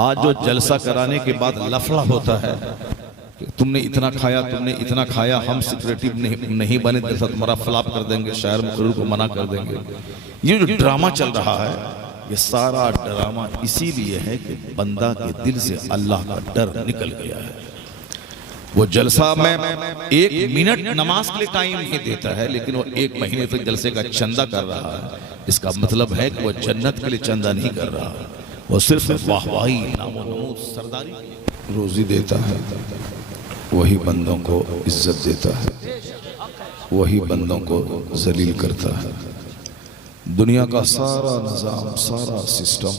आज जो जलसा कराने के बाद लफड़ा होता है कि तुमने इतना खाया, तुमने इतना खाया, हम सिक्योरिटी नहीं बने जैसा तुम्हारा फ्लॉप कर देंगे, शायर मुकर्रर को मना कर देंगे। ये जो ड्रामा चल रहा है, ये सारा ड्रामा इसीलिए है कि बंदा के दिल से अल्लाह का डर निकल गया है। वो जलसा में 1 मिनट नमाज के लिए टाइम नहीं देता है, लेकिन वो 1 महीने तक जलसे का चंदा कर रहा है। इसका मतलब है कि वो जन्नत के लिए चंदा नहीं कर रहा, वो सिर्फ वाहवाही, नामो नमूद, सरदारी, रोजी देता है। वही बंदों को इज्जत देता है, वही बंदों को जलील करता है। दुनिया का सारा निजाम, सारा सिस्टम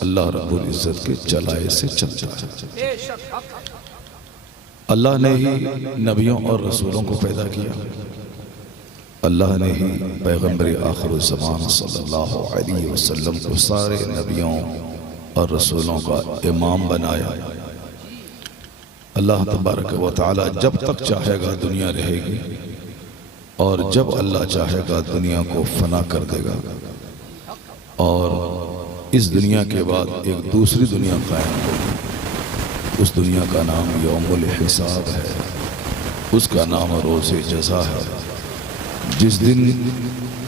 अल्लाह रब्बुल इज्जत के चलाए से चलता है। अल्लाह ने ही नबियों और रसूलों को पैदा किया। अल्लाह ने ही पैगम्बर आखिर ज़मान सल्लल्लाहु अलैहि वसल्लम को सारे नबियों और रसूलों का इमाम बनाया। अल्लाह तबारक व तआला जब तक चाहेगा दुनिया रहेगी, और जब अल्लाह चाहेगा दुनिया को फना कर देगा, और इस दुनिया के बाद एक दूसरी दुनिया कायम होगी। उस दुनिया का नाम यौमुल हिसाब है, उसका नाम रोज़े जज़ा है, जिस दिन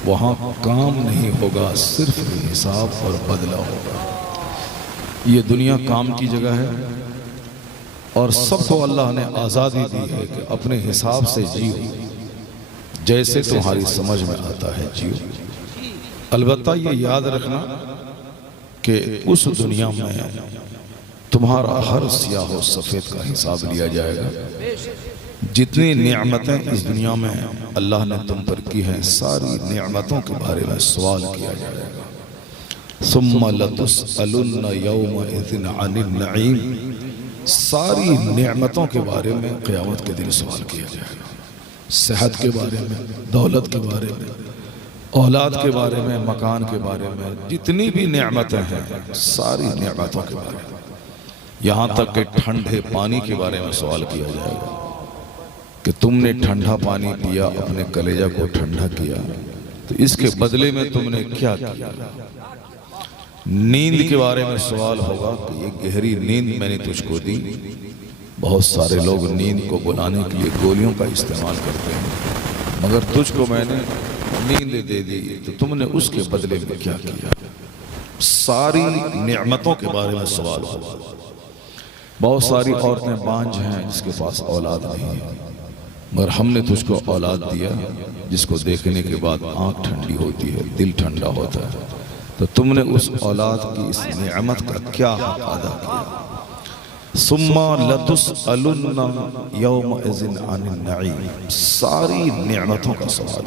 वहाँ काम नहीं होगा, सिर्फ हिसाब और बदला होगा। ये दुनिया काम की जगह है, और सबको अल्लाह ने आज़ादी दी है कि अपने हिसाब से जियो, जैसे तुम्हारी समझ में आता है जियो। अलबत्ता ये याद रखना कि उस दुनिया में तुम्हारा हर स्याह व सफ़ेद का हिसाब लिया जाएगा। जितनी नेमतें इस दुनिया में अल्लाह ने तुम पर की हैं, सारी नेमतों के बारे में सवाल किया जाएगा। सुम्मा लतुसअलुन्ना यौमइज़िन अनिन नईम, सारी नेमतों के बारे में क़यामत के दिन सवाल किया जाएगा। सेहत के बारे में, दौलत के बारे में, औलाद के बारे में, मकान के बारे में, जितनी भी नेमतें हैं सारी नेमतों के बारे में, यहाँ तक कि ठंडे पानी के बारे में सवाल किया जाएगा कि तुमने ठंडा पानी पिया, अपने कलेजा को ठंडा किया, तो इसके बदले में तुमने क्या किया। नींद के बारे में सवाल होगा कि ये गहरी नींद मैंने तुझको दी। बहुत सारे लोग नींद को बुलाने के लिए गोलियों का इस्तेमाल करते हैं, मगर तुझको मैंने नींद दे दी, तो तुमने उसके बदले में क्या किया। सारी नेमतों के बारे में सवाल होगा। बहुत सारी औरतें बांझ हैं जिसके पास औलाद नहीं है, मगर हमने तुझको औलाद दिया जिसको देखने के बाद आंख ठंडी होती है, दिल ठंडा होता है, तो तुमने उस औलाद की इस नेमत का क्या हक अदा किया। सुम्मा लतुसअलुन्ना यौमइज़िन अनिन नईम, सारी नेमतों का सवाल।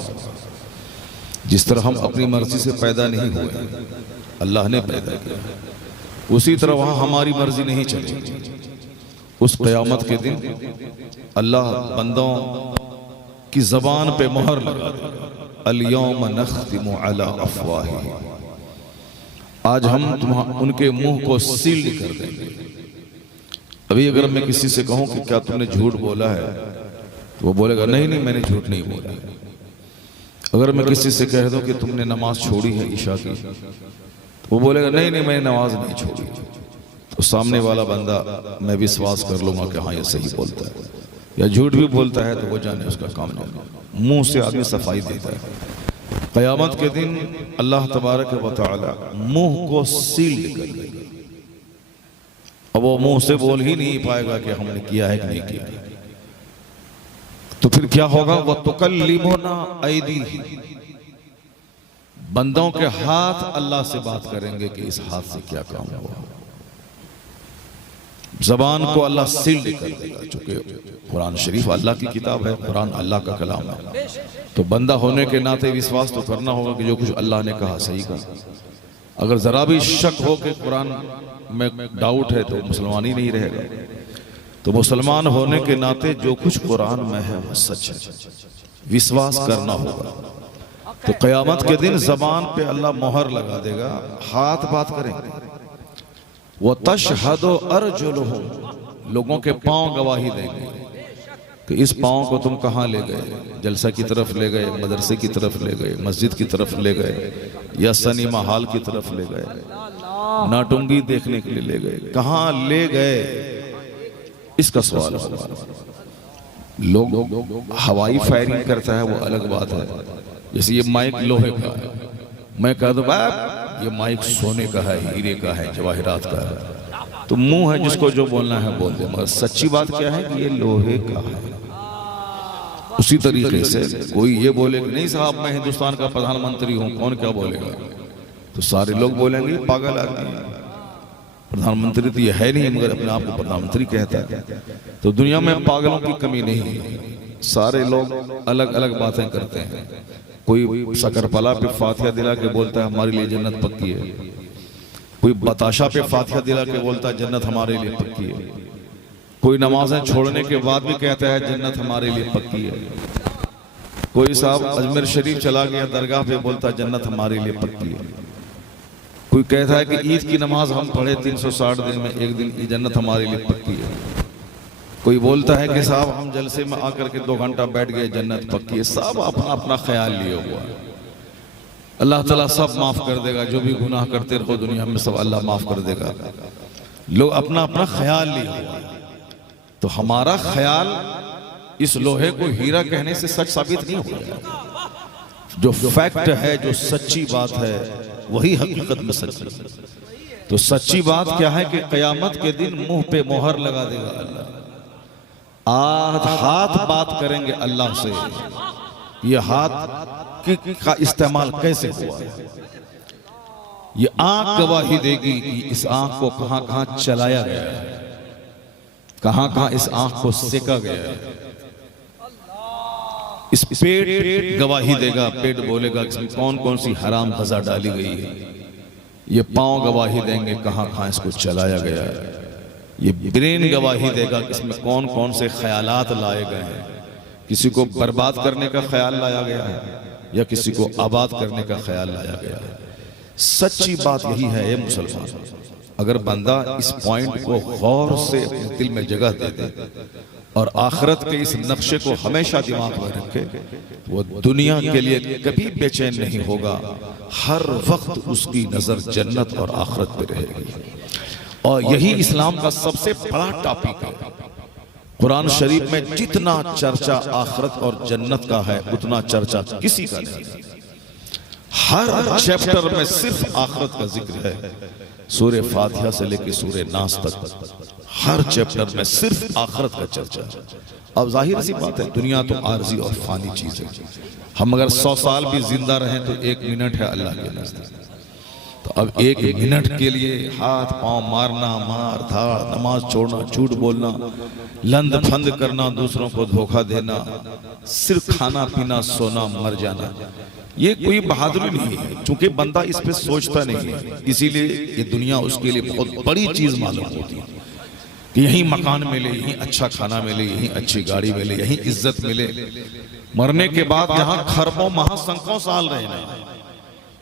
जिस तरह हम अपनी मर्जी से पैदा नहीं हुए, अल्लाह ने पैदा किया, उसी तरह वहां हमारी मर्जी नहीं चलेगी। उस क़यामत के दिन अल्लाह बंदों की ज़बान पे मोहर लगा देगा। अल-यौम नख्तिमु अला अफ़वाहिहिम, आज हम उनके मुंह को सील कर देंगे। अभी अगर मैं किसी से कहूं कि क्या तुमने झूठ बोला है, तो वो बोलेगा नहीं नहीं मैंने झूठ नहीं बोला। अगर मैं किसी से कह दूं कि तुमने नमाज छोड़ी है ईशा की, वो बोलेगा नहीं नहीं मैंने नमाज नहीं छोड़ी। तो सामने वाला बंदा मैं विश्वास कर लूंगा कि हाँ ये सही बोलता है, या झूठ भी बोलता है तो वो जाने उसका काम नहीं। मुंह से आदमी सफाई देता है। क़यामत के दिन अल्लाह तबारक व तआला मुंह को सील कर देगा। अब वो मुंह से बोल ही नहीं पाएगा कि हमने किया है कि नहीं किया। तो फिर क्या होगा, वह तुकल्लिमुना ऐदीहिम, बंदों के हाथ अल्लाह से बात करेंगे कि इस हाथ से क्या काम हुआ। जबान को अल्लाह सील कर देगा। चूंकि कुरान शरीफ अल्लाह की किताब है, कुरान अल्लाह का कलाम है, तो बंदा होने के नाते विश्वास तो करना होगा कि जो कुछ अल्लाह ने कहा सही कहा। अगर जरा भी शक हो कि कुरान में डाउट है तो मुसलमान ही नहीं रहेगा। तो मुसलमान होने के नाते जो कुछ कुरान में है वह सच है, विश्वास करना होगा। तो क़यामत के दिन जबान पे अल्लाह मोहर लगा देगा, हाथ बात करेंगे। वह तशहदु अर्जुलुहुम, लोगों के पांव गवाही देंगे कि इस पांव को तुम कहाँ ले गए, जलसा की तरफ ले गए, मदरसे की तरफ ले गए, मस्जिद की तरफ ले गए, या सिनेमा हॉल की तरफ ले गए। नाटुंगी देखने के लिए ले गए। कहाँ ले गए इसका सवाल होगा। लोग हवाई फायरिंग करता है वो अलग बात है। जैसे ये माइक लोहे का है, मैं कह दूं बाप ये माइक सोने का है, हीरे का है, जवाहरात का है, तो मुंह है जिसको जो बोलना है बोल दे, मगर सच्ची बात क्या है कि ये लोहे का है। उसी तरीके से कोई ये बोले कि नहीं साहब मैं हिंदुस्तान का प्रधानमंत्री हूं, कौन क्या बोलेगा, तो सारे लोग बोलेंगे पागल आदमी है, प्रधानमंत्री तो ये है नहीं मगर अपने आप को प्रधानमंत्री कहता है। तो दुनिया में पागलों की कमी नहीं है, सारे लोग अलग अलग बातें करते हैं। कोई शकरपला पे फातिहा दिला के बोलता है हमारे लिए जन्नत पक्की है, कोई बताशा पे फातिहा दिला के बोलता है जन्नत हमारे लिए पक्की है, कोई नमाजें छोड़ने के बाद भी कहता है जन्नत हमारे लिए पक्की है, कोई साहब अजमेर शरीफ चला गया दरगाह पे बोलता है जन्नत हमारे लिए पक्की है, कोई कहता है कि ईद की नमाज हम पढ़े 360 दिन में एक दिन, ये जन्नत हमारे लिए पक्की है, कोई बोलता है कि साहब हम जलसे में आकर के 2 घंटा बैठ गए जन्नत पक्की है। सब अपना अपना ख्याल लिए हुआ है। अल्लाह ताला सब माफ कर देगा, जो भी गुनाह करते रहो दुनिया में सब अल्लाह माफ कर देगा। लोग अपना अपना ख्याल लिए हुआ है। तो हमारा ख्याल इस लोहे को हीरा कहने से सच साबित नहीं हो जाएगा। जो फैक्ट है, जो सच्ची बात है, वही हकीकत में सच है। तो सच्ची बात क्या है कि कयामत के दिन मुंह पे मोहर लगा देगा अल्लाह। हाथ बात करेंगे अल्लाह से, ये हाथ का इस्तेमाल कैसे हुआ, ये आंख गवाही देगी कि इस आंख को कहां कहां चलाया गया है, कहां कहां इस आंख को सेका गया है। इस पेट गवाही देगा, पेट बोलेगा इसमें कौन कौन सी हराम गज़ा डाली गई है। ये पांव गवाही देंगे कहां कहां इसको चलाया गया है। ये ब्रेन गवाही देगा कि इसमें कौन कौन से ख्यालात लाए गए हैं। किसी को बर्बाद करने का ख्याल लाया गया है या किसी को आबाद करने का ख्याल लाया गया है। सच्ची बात यही है ये मुसलमान, अगर बंदा इस पॉइंट को गौर से अपने दिल में जगह दे दे और आखिरत के इस नक्शे को हमेशा दिमाग में रखे, वो दुनिया के लिए कभी बेचैन नहीं होगा। हर वक्त उसकी नजर जन्नत और आखिरत पे रहेगी। और यही इस्लाम का सबसे बड़ा टॉपिक है। कुरान शरीफ में जितना चर्चा आखिरत और जन्नत का है उतना चर्चा किसी का नहीं। हर चैप्टर में सिर्फ आखिरत का जिक्र है। सूरे फातिहा से लेकर सूरे नास तक हर चैप्टर में सिर्फ आखिरत का चर्चा है। अब जाहिर सी बात है दुनिया तो आरजी और फानी चीज है। हम अगर 100 साल भी जिंदा रहें तो 1 मिनट है अल्लाह के नजदीक। तो अब 1 मिनट के लिए हाथ पांव मारना, मार धाड़, नमाज छोड़ना, झूठ बोलना, लंद फंद करना, दूसरों को धोखा देना, सिर्फ खाना पीना, सोना, मर जाना, ये कोई बहादुरी नहीं है। चूंकि बंदा इस पे सोचता नहीं है, इसीलिए ये दुनिया उसके लिए बहुत बड़ी चीज मालूम होती है कि यहीं मकान मिले, यहीं अच्छा खाना मिले, यहीं अच्छी गाड़ी मिले, यहीं इज्जत मिले। मरने के बाद यहाँ खरबों महासंख्यों साल रहना,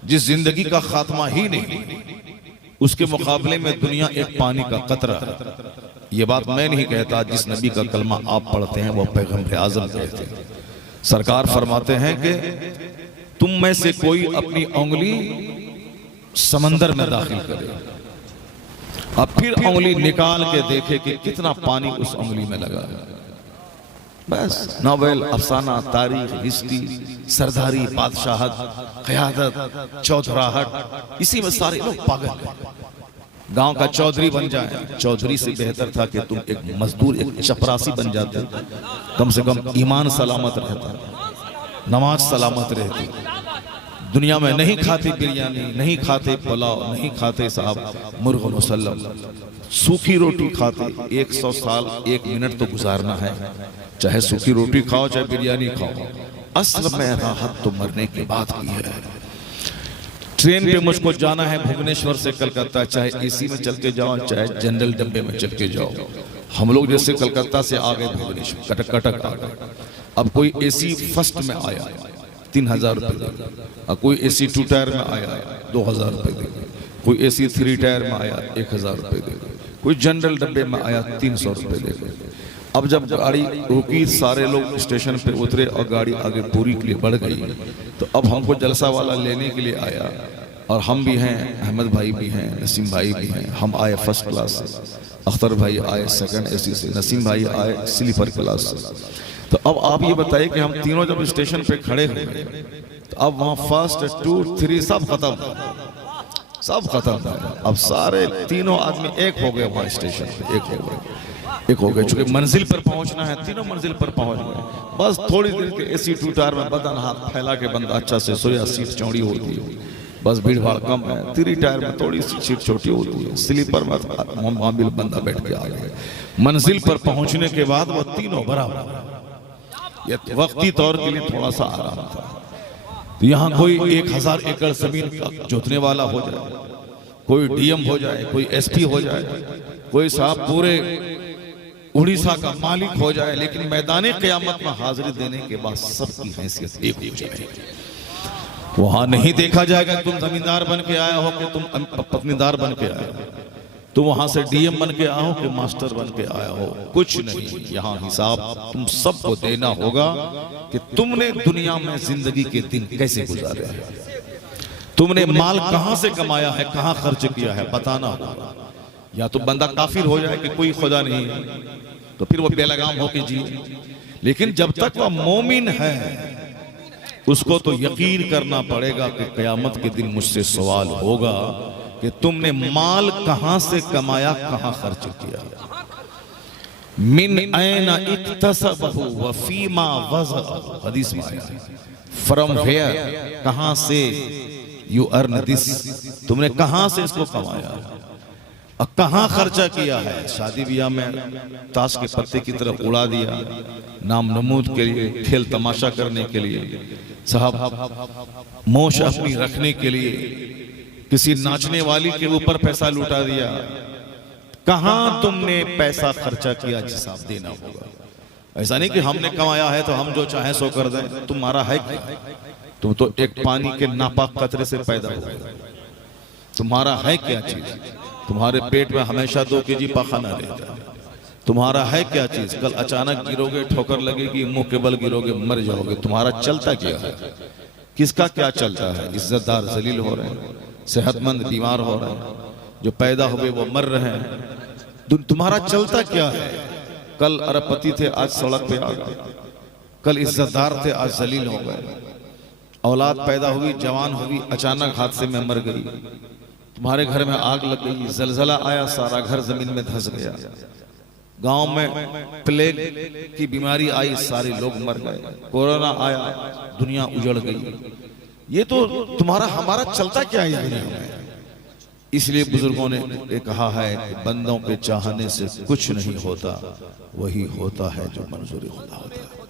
जिस जिंदगी का खात्मा ही नहीं, उसके मुकाबले में दुनिया एक पानी का कतरा है। ये बात मैं नहीं कहता, जिस नबी का कलमा आप पढ़ते हैं वो पैगंबर आज़म कहते हैं। सरकार फरमाते हैं कि तुम में से कोई अपनी उंगली समंदर में दाखिल करे, अब फिर उंगली निकाल के देखे कि कितना पानी उस उंगली में लगा है। बस नॉवेल, अफसाना, तारीख, हिस्ट्री, सरदारी, बादशाहत, क़यादत, चौधराहट, इसी में सारे लोग पागल हैं। गांव का चौधरी बन जाए, चौधरी से बेहतर था कि तुम एक मजदूर, एक चपरासी बन जाते। कम से कम ईमान सलामत रहता, नमाज सलामत रहती। दुनिया में नहीं खाते बिरयानी, नहीं खाते पुलाव, नहीं खाते साहब मुर्ग मुसल्लम, सूखी रोटी खाते। 100 साल 1 मिनट तो गुजारना है, चाहे सूखी रोटी खाओ चाहे बिरयानी खाओ। असल में राहत तो मरने के बाद की है। ट्रेन पे मुझको जाना है भुवनेश्वर से कलकत्ता, चाहे एसी में चल के जाओ चाहे जनरल डब्बे में चल के जाओ। हम लोग जैसे कलकत्ता से आ गए भुवनेश्वर, कटक कटक आ गए। अब कोई एसी फर्स्ट में आया 3000 रुपये दे, कोई एसी 2 टायर में आया 2000 रुपये दे, कोई एसी 3 टायर में आया 1000 रुपये दे, कोई जनरल डब्बे में आया 300 रुपये दे। अब जब गाड़ी रुकी, सारे लोग स्टेशन पे उतरे और गाड़ी आगे पूरी के लिए बढ़ गई, तो अब हमको जलसा वाला लेने के लिए आया। और हम भी हैं, अहमद भाई भी हैं, नसीम भाई भी हैं। हम आए फर्स्ट क्लास से, अख्तर भाई आए सेकंड एसी से, नसीम भाई आए स्लीपर क्लास से। तो अब आप ये बताइए कि हम तीनों जब स्टेशन पे खड़े हुए तो अब वहाँ फर्स्ट 2 3 सब खत्म, सब खत्म था। अब सारे तीनों आदमी एक हो गए वहाँ स्टेशन पे, एक हो गए चूंकि मंजिल पर पहुंचना है, तीनों मंजिल पर पहुंच गए। बस थोड़ी देर के एसी 2 टायर में बदन हाथ फैला के बंदा अच्छा से सोया, सीट चौड़ी होती है, बस भीड़ भाड़ कम है। 3 टायर में थोड़ी सी सीट छोटी होती है, स्लीपर में मामूल बंदा बैठ के आ गया। मंजिल पर पहुंचने के बाद वो तीनों बराबर, ये वक्ती तौर के लिए थोड़ा सा आराम था। तो यहाँ कोई 1000 एकड़ जमीन जोतने वाला हो जाए, कोई डीएम हो जाए, कोई एसपी हो जाए, कोई साहब पूरे उड़ीसा का मालिक हो जाए, लेकिन मैदान क़यामत में हाजिरी देने के बाद सबकी हैसियत एक हो जाएगी। वहां नहीं देखा जाएगा तुम जमींदार बन के आया हो कि तुम पत्नीदार बन के आए हो, तुम वहां से डीएम बन के आया हो कि मास्टर बन के आया हो, कुछ नहीं। यहाँ हिसाब तुम सबको देना होगा कि तुमने दुनिया में जिंदगी के दिन कैसे गुजारे हैं, तुमने माल कहां से कमाया है, कहां खर्च किया है, बताना होगा। या तो बंदा काफिर हो जाए कि कोई खुदा नहीं है, तो फिर वो बेलगाम हो के जिए। लेकिन जब तक वह मोमिन है उसको तो यकीन करना पड़ेगा कि क़यामत के दिन मुझसे सवाल होगा कि तुमने माल कहां से कमाया, कहां खर्च किया। मिन ऐना इक्तसबहु व फीमा वज़अहु, हदीस में आया, फ्रॉम वेयर, कहां से यू अर्न दिस, तुमने कहां से इसको कमाया और कहां खर्चा किया है। शादी ब्याह में ताश के पत्ते की तरफ उड़ा दिया, नाम नमूद के लिए, खेल तमाशा करने के लिए, साहब मोश अपनी रखने के लिए, किसी नाचने वाली के ऊपर पैसा लुटा दिया। कहां तुमने पैसा खर्चा किया, हिसाब देना होगा। ऐसा नहीं कि हमने कमाया है तो हम जो चाहे सो कर दें। तुम्हारा है क्या? तुम तो एक पानी के नापाक कतरे से पैदा हुए। तुम्हारा है क्या चीज? तुम्हारे पेट में हमेशा 2 केजी पाखाना रहता है। तुम्हारा है क्या चीज? कल अचानक गिरोगे, ठोकर लगेगी, मुंह के बल गिरोगे, मर जाओगे। तुम्हारा चलता क्या है? किसका क्या चलता है? इज्जतदार जलील हो रहे हैं, सेहतमंद बीमार हो रहे हैं, जो पैदा हुए वो मर रहे हैं। तुम्हारा चलता क्या है? कल अरबपति थे, आज सड़क पे आ गए। कल इज्जतदार थे, आज जलील हो गए। औलाद पैदा हुई, जवान हुई, अचानक हादसे में मर गई। तुम्हारे घर में आग लग गई, जलजला आया, सारा घर जमीन में धंस गया। गांव में प्लेग की बीमारी आई, सारे लोग मर गए। कोरोना आया, दुनिया उजड़ गई। ये तो तुम्हारा हमारा चलता क्या है दुनिया में? इसलिए बुजुर्गों ने कहा है कि बंदों के चाहने से कुछ नहीं होता, वही होता है जो मंजूर खुदा होता है।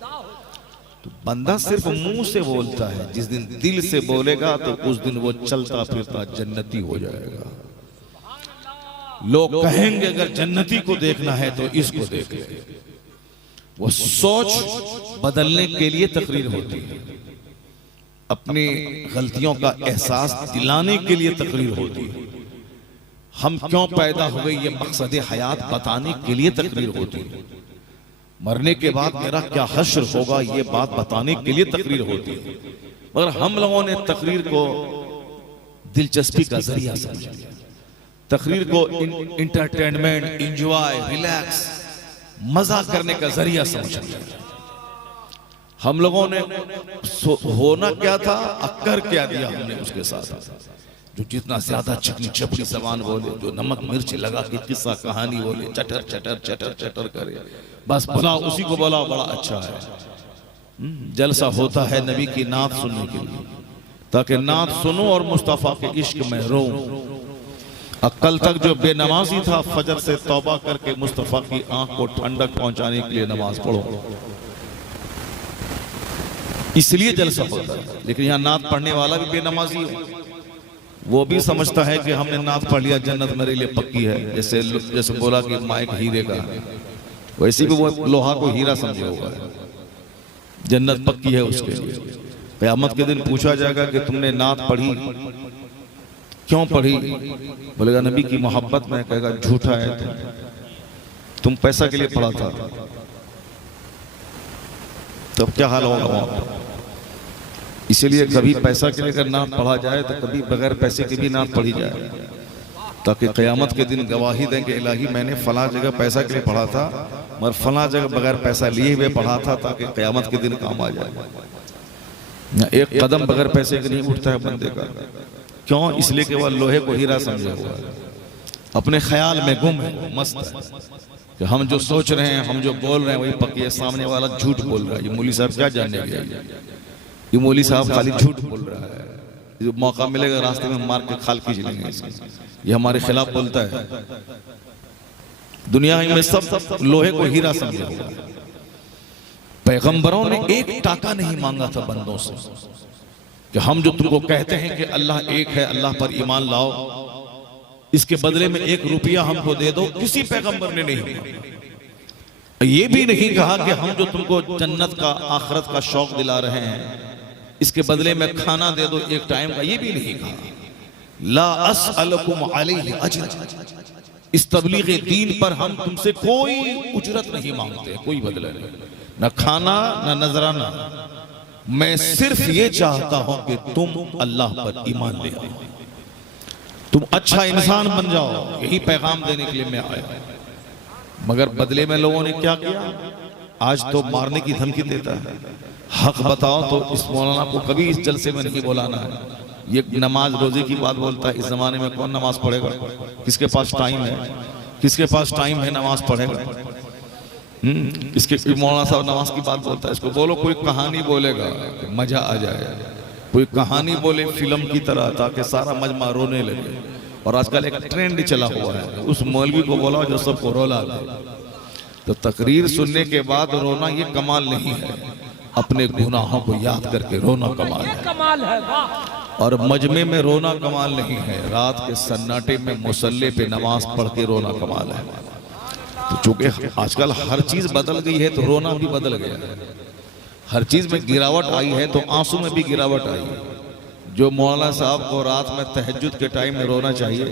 तो बंदा सिर्फ मुंह से बोलता है, जिस दिन दिल से बोलेगा तो उस दिन वो चलता फिरता जन्नती हो जाएगा। लोग कहेंगे अगर जन्नती को देखना है तो इसको देख ले। वो सोच बदलने के लिए तकरीर होती है, अपनी गलतियों का एहसास दिलाने के लिए तकरीर होती है। हम क्यों पैदा हुए ये मकसद हयात बताने के लिए तकरीर होती है। मरने के बाद मेरा क्या हश्र होगा ये बात बताने के लिए तकरीर होती है। मगर हम लोगों ने तकरीर को दिलचस्पी का जरिया समझा, तकरीर को इंटरटेनमेंट, एंजॉय, रिलैक्स, मजा करने का जरिया समझ लिया। हम लोगों ने होना क्या था, अक्कर क्या दिया हमने उसके साथ। जो जितना ज्यादा चिकनी चपड़ी जबान बोले, जो नमक मिर्च लगा के किस्सा कहानी बोले, चटर चटर चटर चटर करे, बस बोला उसी को बोला बड़ा अच्छा है। जलसा होता है नबी की नात सुनने के लिए, ताकि नात सुनो और मुस्तफा के इश्क में रो। कल तक जो बेनमाजी था, फजर से तौबा करके मुस्तफा की आंख को ठंडक पहुंचाने के लिए नमाज पढ़ो, इसलिए जलसा होता है। लेकिन यहाँ नात पढ़ने वाला भी बेनमाजी हो, वो भी समझता है कि हमने नात पढ़ लिया, जन्नत मेरे लिए पक्की है। जैसे बोला कि माइक हीरे का, वैसे भी वो लोहा को हीरा समझे होगा, जन्नत पक्की है उसके लिए। क़यामत के दिन पूछा जाएगा कि तुमने नात पढ़ी, क्यों पढ़ी? बोलेगा नबी की मोहब्बत में। कहेगा झूठा है तुम पैसा के लिए पढ़ा था। तब क्या हाल होगा वहां पर? इसीलिए कभी पैसा के लिए अगर नात पढ़ा जाए तो कभी बगैर पैसे के भी नात पढ़ी जाए, ताकि क़यामत के दिन गवाही दें कि इलाही मैंने फला जगह पैसा के लिए पढ़ा था मगर फला जगह बगैर पैसा लिए हुए पढ़ा था, ताकि क़यामत के दिन काम आ जाए। एक कदम बगैर पैसे के नहीं उठता है बंदे का। क्यों? इसलिए कि वह लोहे को हीरा समझे हुआ है, अपने ख्याल में गुम है, मस्त है कि हम जो सोच रहे हैं, हम जो बोल रहे हैं वही पक्की है, सामने वाला झूठ बोल रहा है। ये मौलवी साहब क्या जानने गया, ये मौलवी साहब खाली झूठ बोल रहा है, जो मौका मिलेगा रास्ते में मार के खाल खींच लेंगे, ये हमारे खिलाफ बोलता है। दुनिया में सब लोहे को हीरा समझे हुआ। पैगंबरों ने एक टाका नहीं मांगा था बंदों से कि हम जो तुमको कहते हैं कि अल्लाह एक है, अल्लाह पर ईमान लाओ, इसके बदले में 1 रुपया हमको दे दो। किसी पैगंबर ने नहीं मांगा। ये भी नहीं कहा कि हम जो तुमको जन्नत का, आखिरत का शौक दिला रहे हैं, इसके बदले में खाना दे दो 1 टाइम का। ये भी नहीं कहा। ला अस्अलुकुम अलैहि अजर, इस तबलीग दीन पर हम तुमसे कोई उजरत नहीं मांगते, कोई बदला नहीं, न खाना न नजराना। मैं सिर्फ ये चाहता हूं कि तुम अल्लाह पर ईमान ले आओ, तुम अच्छा इंसान बन जाओ, यही पैगाम देने के लिए मैं आया। मगर बदले में लोगों ने क्या किया? आज तो मारने की धमकी देता है। हक बताओ तो इस मौलाना को कभी इस जलसे में नहीं बुलाना है। ये नमाज रोजे की बात बोलता है। इस जमाने में कौन नमाज पढ़ेगा? किसके पास टाइम है? किसके पास टाइम है नमाज पढ़ेगा? इसके मौलाना साहब नमाज की बात बोलता है। इसको बोलो कोई कहानी बोलेगा, मजा आ जाए, कोई कहानी बोले फिल्म की तरह, ताकि सारा मजमा रोने लगे। और आजकल एक ट्रेंड चला हुआ है, उस मौलवी को बोला जो सबको रोला दे। तो तकरीर सुनने के बाद रोना ये कमाल नहीं है, अपने गुनाहों को याद करके रोना कमाल है। और मजमे में रोना कमाल नहीं है, रात के सन्नाटे में मुसल्ले पे नमाज पढ़ के रोना कमाल है। तो चूंकि आजकल हर चीज बदल गई है तो रोना भी बदल गया है। हर चीज में गिरावट आई है तो आंसू में भी गिरावट आई है। जो मौलाना साहब को रात में तहज्जुद के टाइम में रोना चाहिए,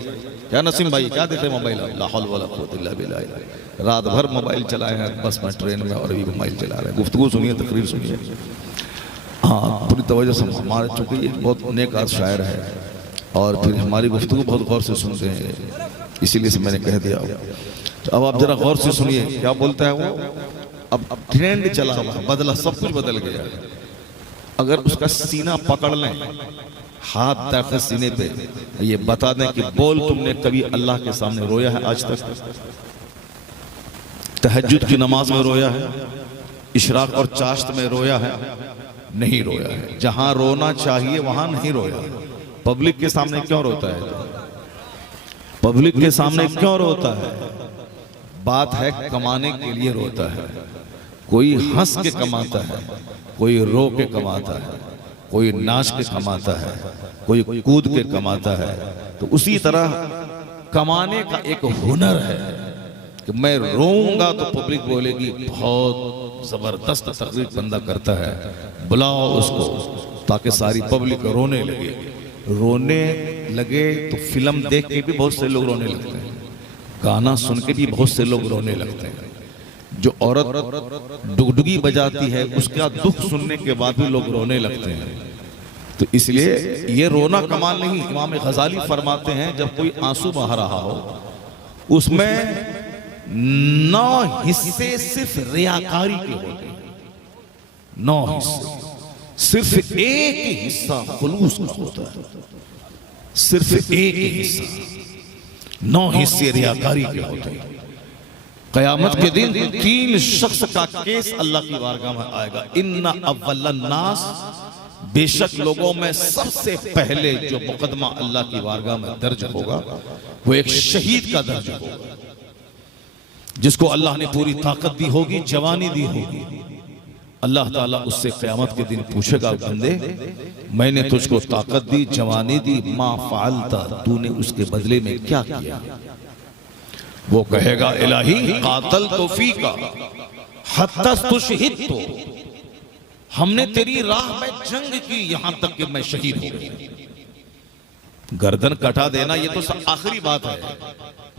क्या नसीम भाई क्या देते मोबाइल, ला हौल वला कुव्वत इल्ला बिल्लाह, रात भर मोबाइल चलाए हैं बस में, ट्रेन में, और अभी मोबाइल चला रहे हैं। गुफ्तगू सुनिए, तकरीर सुनिए, हाँ पूरी तवज्जो से। हमारे चूँकि ये बहुत नेक शायर है और फिर हमारी गुफ्तगू बहुत गौर से सुनते हैं, इसीलिए से मैंने कह दिया। तो अब आप जरा गौर से सुनिए क्या बोलता है वो। अब ट्रेंड चला हुआ, बदला, सब कुछ बदल गया। अगर उसका सीना पकड़ लें, हाथ रखें सीने पे, ये बता दें कि बोल तुमने कभी अल्लाह के सामने रोया है आज तक? तहज्जुद की नमाज में रोया है? इशराक और चाश्त में रोया है? नहीं रोया है। जहां रोना चाहिए वहां नहीं रोया। पब्लिक के सामने क्यों रोता है? पब्लिक के सामने क्यों रोता है? बात है कमाने के लिए रोता है। कोई हंस के कमाता है, कोई रो के कमाता है, कोई नाच के कमाता है, कोई कूद के कमाता है। तो उसी तरह कमाने का एक हुनर है कि मैं रोऊंगा तो पब्लिक बोलेगी बहुत जबरदस्त तकरीर बंदा करता है, बुलाओ उसको, ताकि सारी पब्लिक रोने लगे। रोने लगे तो फिल्म देख के भी बहुत से लोग रोने लगते हैं, गाना सुन के भी बहुत से लोग रोने लगते हैं। जो औरत डुगडुगी बजाती है उसका दुख सुनने के बाद भी लोग रोने लगते हैं। तो इसलिए ये रोना कमाल नहीं। इमाम गजाली फरमाते हैं जब कोई आंसू बहा रहा हो उसमें 9 हिस्से सिर्फ रियाकारी के होते हैं। 9 हिस्से, सिर्फ एक हिस्सा खुलूस का होता है। सिर्फ एक हिस्सा, 9 हिस्से रियाकारी के होते हैं। क़यामत के दिन 3 शख्स का केस अल्लाह की बारगाह में आएगा। इन्ना अव्वलन नास, बेशक लोगों में सबसे पहले जो मुकदमा अल्लाह की बारगाह में दर्ज होगा वो एक शहीद का दर्ज होगा, जिसको अल्लाह ने पूरी ताकत दी होगी, जवानी दी होगी। अल्लाह ताला उससे क़यामत के दिन पूछेगा, बंदे मैंने तुझको ताकत दी, जवानी दी, मा फ़अलता, तूने उसके बदले में क्या किया? वो कहेगा इलाही कातल तो फीका हत्ता तुशहिदतु, हमने तेरी राह में जंग की यहां तक कि मैं शहीद हो गया। गर्दन कटा देना ये तो आखिरी बात है।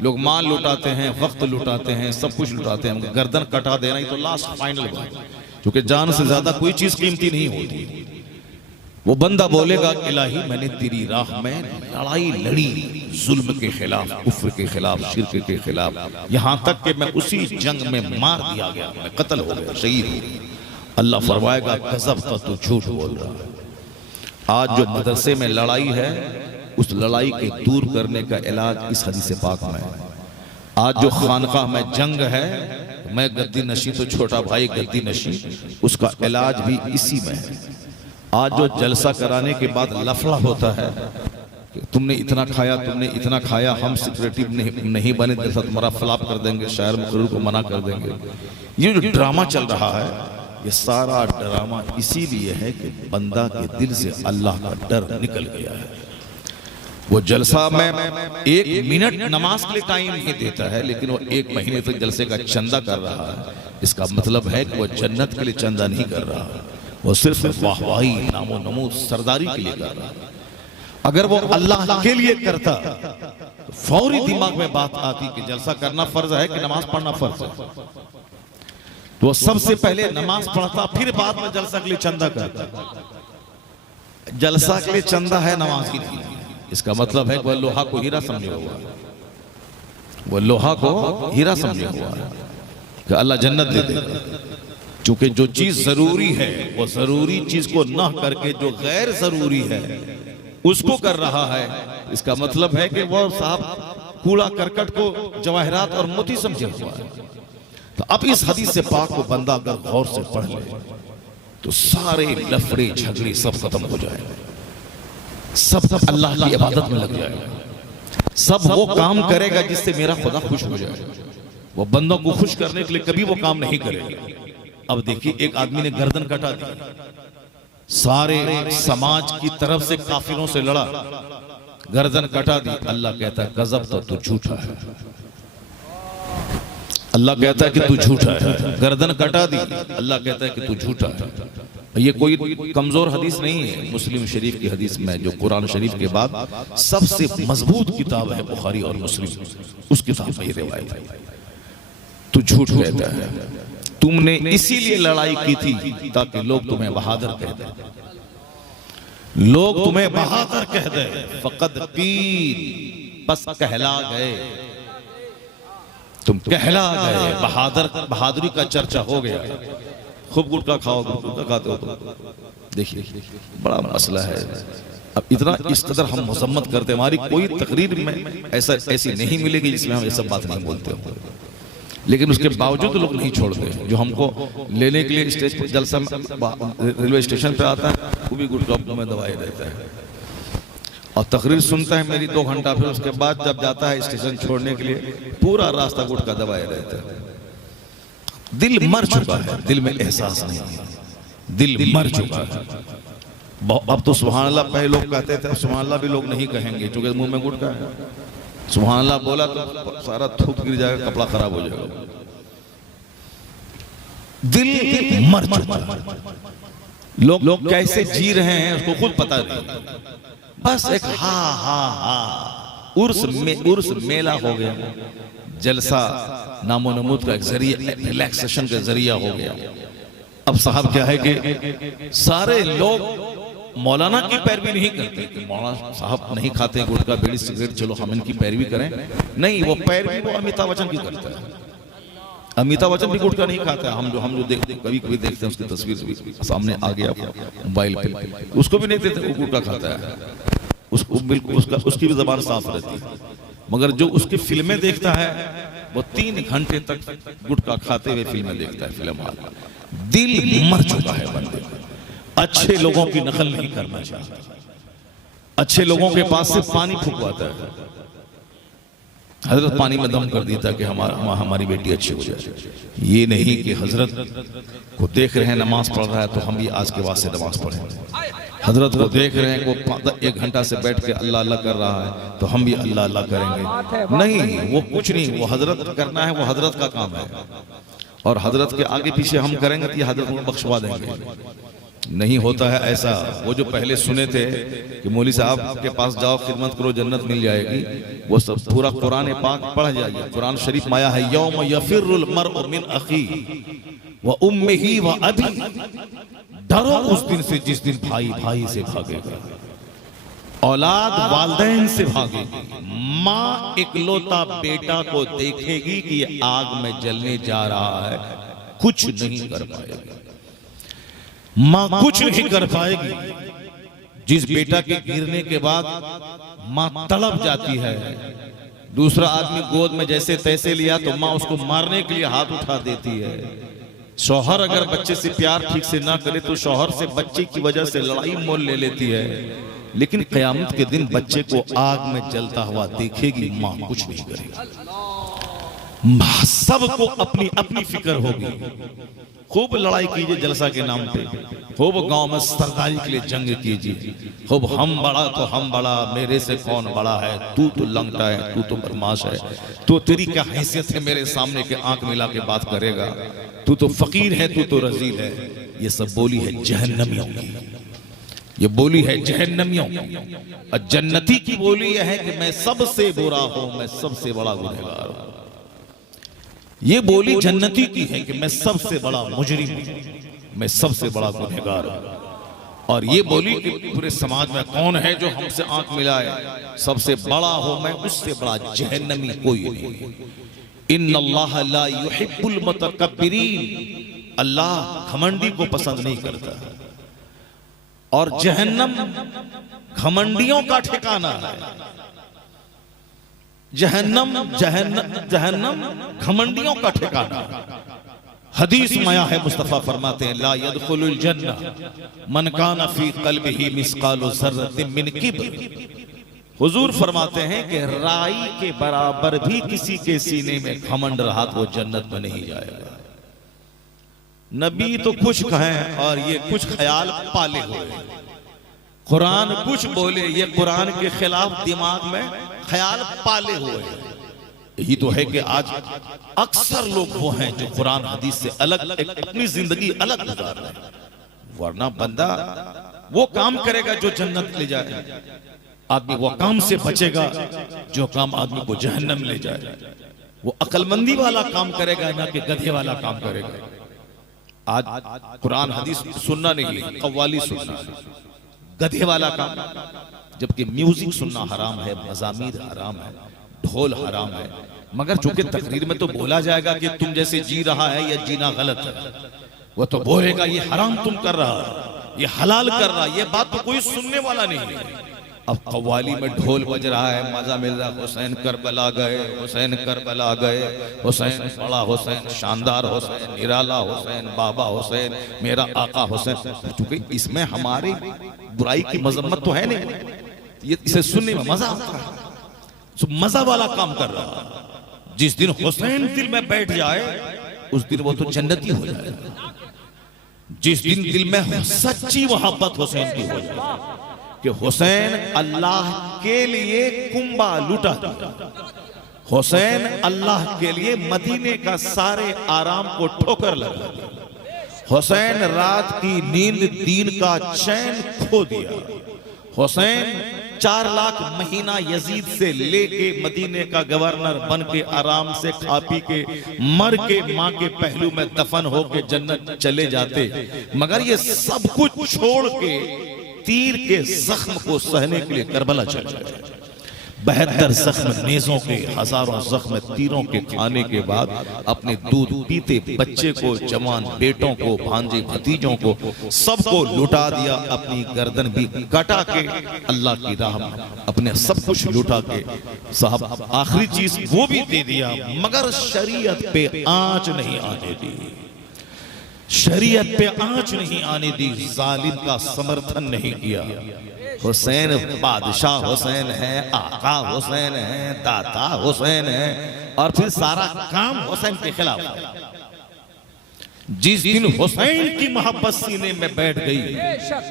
लोग माल लुटाते हैं, वक्त लुटाते हैं, सब कुछ लुटाते हैं, गर्दन कटा देना ये तो लास्ट फाइनल बात है, क्योंकि जान से ज्यादा कोई चीज कीमती नहीं होती। वो बंदा बोलेगा इलाही मैंने तेरी राह में लड़ाई लड़ी, जुल्म के खिलाफ, कुफ्र के खिलाफ, शिर्क के खिलाफ, यहां तक कि मैं उसी जंग में मार दिया गया, मैं कत्ल हो गया, शहीद हो गया। अल्लाह फरमाएगा गजब का तू झूठ बोल रहा है। आज जो मदरसे में लड़ाई है उस लड़ाई के दूर करने का इलाज इस हदीस पाक में है। आज जो खानकाह में जंग है, मैं गद्दी नशी तो छोटा भाई गद्दी नशी, उसका इलाज भी इसी में है। आज जो जलसा कराने के बाद लफड़ा होता है कि तुमने इतना खाया, तुमने इतना खाया, हम सिक्योरिटी नहीं बने जैसा तुम्हारा फ्लॉप कर देंगे, शायर मुकर्रर को मना कर देंगे। ये जो ड्रामा चल रहा है, ये सारा ड्रामा इसीलिए है कि बंदा के दिल से अल्लाह का डर निकल गया है। वो जलसा में 1 मिनट नमाज के लिए टाइम नहीं देता है, लेकिन वो 1 महीने तक जलसे का चंदा कर रहा है। इसका मतलब है कि वो जन्नत के लिए चंदा नहीं कर रहा है, वो सिर्फ वाहवाही, नामो नमूद, सरदारी के लिए कर रहा है। अगर वो अल्लाह के लिए करता तो फौरी दिमाग में बात आती कि जलसा करना फर्ज है कि नमाज पढ़ना फर्ज है, तो वो सबसे पहले नमाज पढ़ता, फिर बाद में जलसा के लिए चंदा करता। जलसा के लिए चंदा है, नमाज के लिए। इसका मतलब है वह लोहा को हीरा समझे हुआ है, वह लोहा को हीरा समझे हुआ है कि अल्लाह जन्नत दे देगा। क्योंकि जो चीज जरूरी है वो जरूरी चीज को ना करके जो गैर जरूरी है उसको कर रहा है, इसका मतलब है कि वह साहब कूड़ा करकट को जवाहरात और मोती समझे हुआ है। तो अब इस हदीस से पाक को बंदा अगर गौर से पढ़ ले तो सारे लफड़े झगड़े सब खत्म हो जाएंगे, सब अल्लाह की इबादत में लग जाएगा, सब वो काम करेगा जिससे मेरा खुदा खुश हो जाएगा। वो बंदों को खुश करने के लिए कभी वो काम नहीं करेगा। अब देखिए, एक आदमी ने गर्दन कटा दी, सारे समाज की तरफ से काफिरों से लड़ा, गर्दन कटा दी। अल्लाह कहता है गजब तो तू झूठा है। अल्लाह कहता है कि तू झूठा है। गर्दन कटा दी, अल्लाह कहता है कि तू झूठा है। ये कोई कमजोर हदीस नहीं है, मुस्लिम शरीफ की हदीस में, जो कुरान शरीफ के बाद सबसे मजबूत किताब है बुखारी और मुस्लिम, उस किताब में ये रिवायत है। तू झूठ कहता है, तुमने इसीलिए लड़ाई की थी ताकि लोग तुम्हें बहादुर कह दें, लोग तुम्हें बहादुर कह दें। फकद कील, बस कहला गए, तुम कहला गए, बहादुरी का चर्चा हो गया। खूब गुटखा खाओ, गुटखा खाते हो तो देखिए बड़ा मसला है। अब इतना इस कदर हम मजम्मत करते, हमारी कोई तकरीर में ऐसी नहीं मिलेगी जिसमें हम ये सब बात नहीं बोलते हो, लेकिन उसके बावजूद लोग नहीं छोड़ते। जो हमको लेने के लिए स्टेज पर जलसा रेलवे स्टेशन पे आता है, वो भी गुटखा में दबाए रहता है और तकरीर सुनता है मेरी 2 घंटा, फिर उसके बाद जब जाता है स्टेशन छोड़ने के लिए पूरा रास्ता गुटखा दबाए रहता है। दिल मर चुका है, दिल में एहसास नहीं है, दिल मर चुका है। अब तो सुभान अल्लाह पहले लोग कहते थे, सुभान अल्लाह भी लोग नहीं कहेंगे क्योंकि मुंह में गुटखा है। सुभान अल्लाह बोला तो सारा थूक गिर जाएगा, कपड़ा खराब हो जाएगा। दिल मर चुका है। लोग कैसे जी रहे हैं उसको खुद पता नहीं, बस एक हा उर्स मेला हो गया, जलसा नामो नमूद का एक जरिया, रिलैक्सेशन का जरिया हो गया। अब साहब क्या है कि सारे लोग मौलाना की पैरवी नहीं करते कि मौलाना साहब नहीं खाते गुटखा बीड़ी सिगरेट, चलो हम इनकी पैरवी करें। नहीं, वो पैरवी वो अमिताभ बच्चन की करता है। अमिताभ बच्चन भी गुटखा नहीं खाता है। हम जो देखते कभी कभी देखते हैं, उसकी तस्वीर भी सामने आ गया मोबाइल पे, उसको भी नहीं देते, वो गुटखा खाता है। उसको बिल्कुल उसकी भी जबान साफ रहती है। मगर जो उसकी फिल्में देखता है वो 3 घंटे तक गुटखा खाते हुए फिल्में देखता है, फिल्म हॉल। दिल मर चुका है बंदे का। अच्छे लोगों की नकल नहीं करना चाहता, अच्छे लोगों के पास से पानी फुकवाता है। हजरत पानी में दम कर देता कि हमारी बेटी अच्छी हो जाए। ये नहीं कि हजरत को देख रहे हैं नमाज पढ़ रहा है तो हम भी आज के वास्ते नमाज पढ़ें। हजरत को देख रहे हैं वो 1 घंटा से बैठ के अल्लाह अल्लाह कर रहा है तो हम भी अल्लाह अल्लाह करेंगे। नहीं, वो कुछ नहीं, वो हजरत करना है, वो हजरत का काम है। और हजरत के आगे पीछे हम करेंगे तो ये हजरत को बख्शवा देंगे। नहीं होता है ऐसा। वो जो पहले सुने थे कि मौली साहब के पास जाओ, खिदमत करो, जन्नत मिल जाएगी, वो सब पूरा कुरान पाक पढ़ जाइए। कुरान शरीफ में आया है, यौम यफिरुल मर्उ मिन अखी व उम्मिही व अबी। डरो उस दिन से जिस दिन भाई भाई से भागेगा, औलाद वालिदैन से भागेगी, माँ इकलौता बेटा को देखेगी कि ये आग में जलने जा रहा है, कुछ नहीं कर पाएगी। माँ कुछ नहीं कर पाएगी। जिस बेटा के गिरने के बाद माँ तड़प जाती है, दूसरा आदमी गोद में जैसे तैसे लिया तो माँ उसको मारने के लिए हाथ उठा देती है। शौहर अगर बच्चे से प्यार ठीक से ना करे तो शौहर से बच्चे की वजह से लड़ाई मोल ले लेती है। लेकिन क़यामत के दिन बच्चे को आग में जलता हुआ देखेगी, माँ कुछ नहीं करेगी। माँ सबको अपनी अपनी फिक्र होगी। खूब लड़ाई कीजिए जलसा के नाम पे, खूब गांव में सरदारी के लिए जंग कीजिए, खूब हम बड़ा तो हम बड़ा, मेरे से कौन बड़ा है, तू तो लंगटा है, तू तो बदमाश है, तो तेरी क्या हैसियत है मेरे सामने के आंख मिला के बात करेगा, तू तो फकीर है, तू तो रजील है। ये सब बोली है जहन्नमियों की, ये बोली है जहन्नमियों की। और जन्नती की बोली यह है कि मैं सबसे बुरा हूं, मैं सबसे बड़ा गुनहगार हूं। ये बोली जन्नती की है कि मैं सबसे बड़ा मुजरिम हूं, मैं सबसे बड़ा गुनहगार हूं। और ये बोली कि पूरे समाज में कौन है जो हमसे आंख मिलाए, सबसे बड़ा हो मैं, उससे बड़ा जहन्नमी कोई नहीं। इन्नल्लाह ला युहिब्बुल मुतकब्बिरीन, अल्लाह घमंडी को पसंद नहीं करता। और जहन्नम घमंडियों का ठिकाना है। जहन्नम जहन्नम जहन्नम घमंडियों का ठिकाना। हदीस में आया है, मुस्तफा फरमाते हैं ला यदखुलुल जन्नह मन काना फी क़ल्बिही मिस्क़ालु ज़र्रतिन मिन किब्र। हुजूर फरमाते हैं कि राई के बराबर भी किसी के सीने में घमंड रहा तो वो जन्नत में नहीं जाएगा। नबी तो कुछ कहें और ये कुछ ख्याल पाले हुए, कुरान कुछ बोले, ये कुरान के खिलाफ दिमाग में ख्याल पाले हुए। यही तो है कि आज अक्सर लोग वो हैं जो कुरान हदीस से अलग एक अपनी जिंदगी अलग गुजार रहे हैं। वरना बंदा वो काम करेगा जो जन्नत ले जाए, आदमी वो काम से बचेगा जो काम आदमी को जहन्नम ले जाए। वो अक्लमंदी वाला काम करेगा ना कि गधे वाला काम करेगा। आज कुरान हदीस सुनना नहीं, कव्वाली सुनना, गधे वाला काम। जबकि म्यूजिक सुनना हराम है, मज़ामीर हराम है, ढोल हराम है। मगर चूंकि तकरीर में तो बोला जाएगा कि तुम जैसे जी रहा है या जीना गलत है, वो तो बोलेगा ये हराम तुम कर रहा है, ये हलाल कर रहा है। ये बात तो कोई सुनने वाला नहीं है। अब कव्वाली में ढोल बज रहा है, मजा मिल रहा है, हुसैन करबला गए, हुसैन करबला गए, हुसैन बड़ा हुसैन, शानदार हुसैन, निराला हुसैन, बाबा हुसैन, मेरा आका हुसैन। चूंकि इसमें हमारी बुराई की मजम्मत तो है नहीं, ये इसे सुनने में मजा आता है, तो मजा वाला काम कर रहा है। जिस दिन हुसैन दिल में बैठ जाए उस दिन वो तो जन्नती हो जाए। जिस दिन दिल में सच्ची मोहब्बत हुसैन की हो जाए कि हुसैन अल्लाह के लिए कुंबा लूटा दिया, हुसैन अल्लाह के लिए मदीने का सारे आराम को ठोकर लगा दिया, हुसैन रात की नींद दीन का चैन खो दिया, हुसैन 4 लाख महीना यजीद से लेके मदीने का गवर्नर बन के आराम से खा पी के मर के माँ के पहलू में दफन होके जन्नत चले जाते। मगर ये सब कुछ छोड़ के तीर के जख्म को सहने के लिए करबला चले गए। 72 जख्म नेज़ों के, हजारों जख्म तीरों के खाने के बाद अपने दूध पीते बच्चे को, जवान बेटों को, भांजे भतीजों को सबको लुटा दिया, अपनी गर्दन भी कटा के अल्लाह की राह में अपने सब कुछ लुटा के साहब आखिरी चीज वो भी दे दिया। मगर शरीयत पे आंच नहीं आने दी, शरीयत पे आंच नहीं आने दी, जालिम का समर्थन नहीं किया। हुसैन बादशाह हुसैन है, आका हुसैन है, दाता हुसैन है, और फिर सारा काम हुसैन के खिलाफ। जिस दिन हुसैन की मोहब्बत सीने में बैठ गई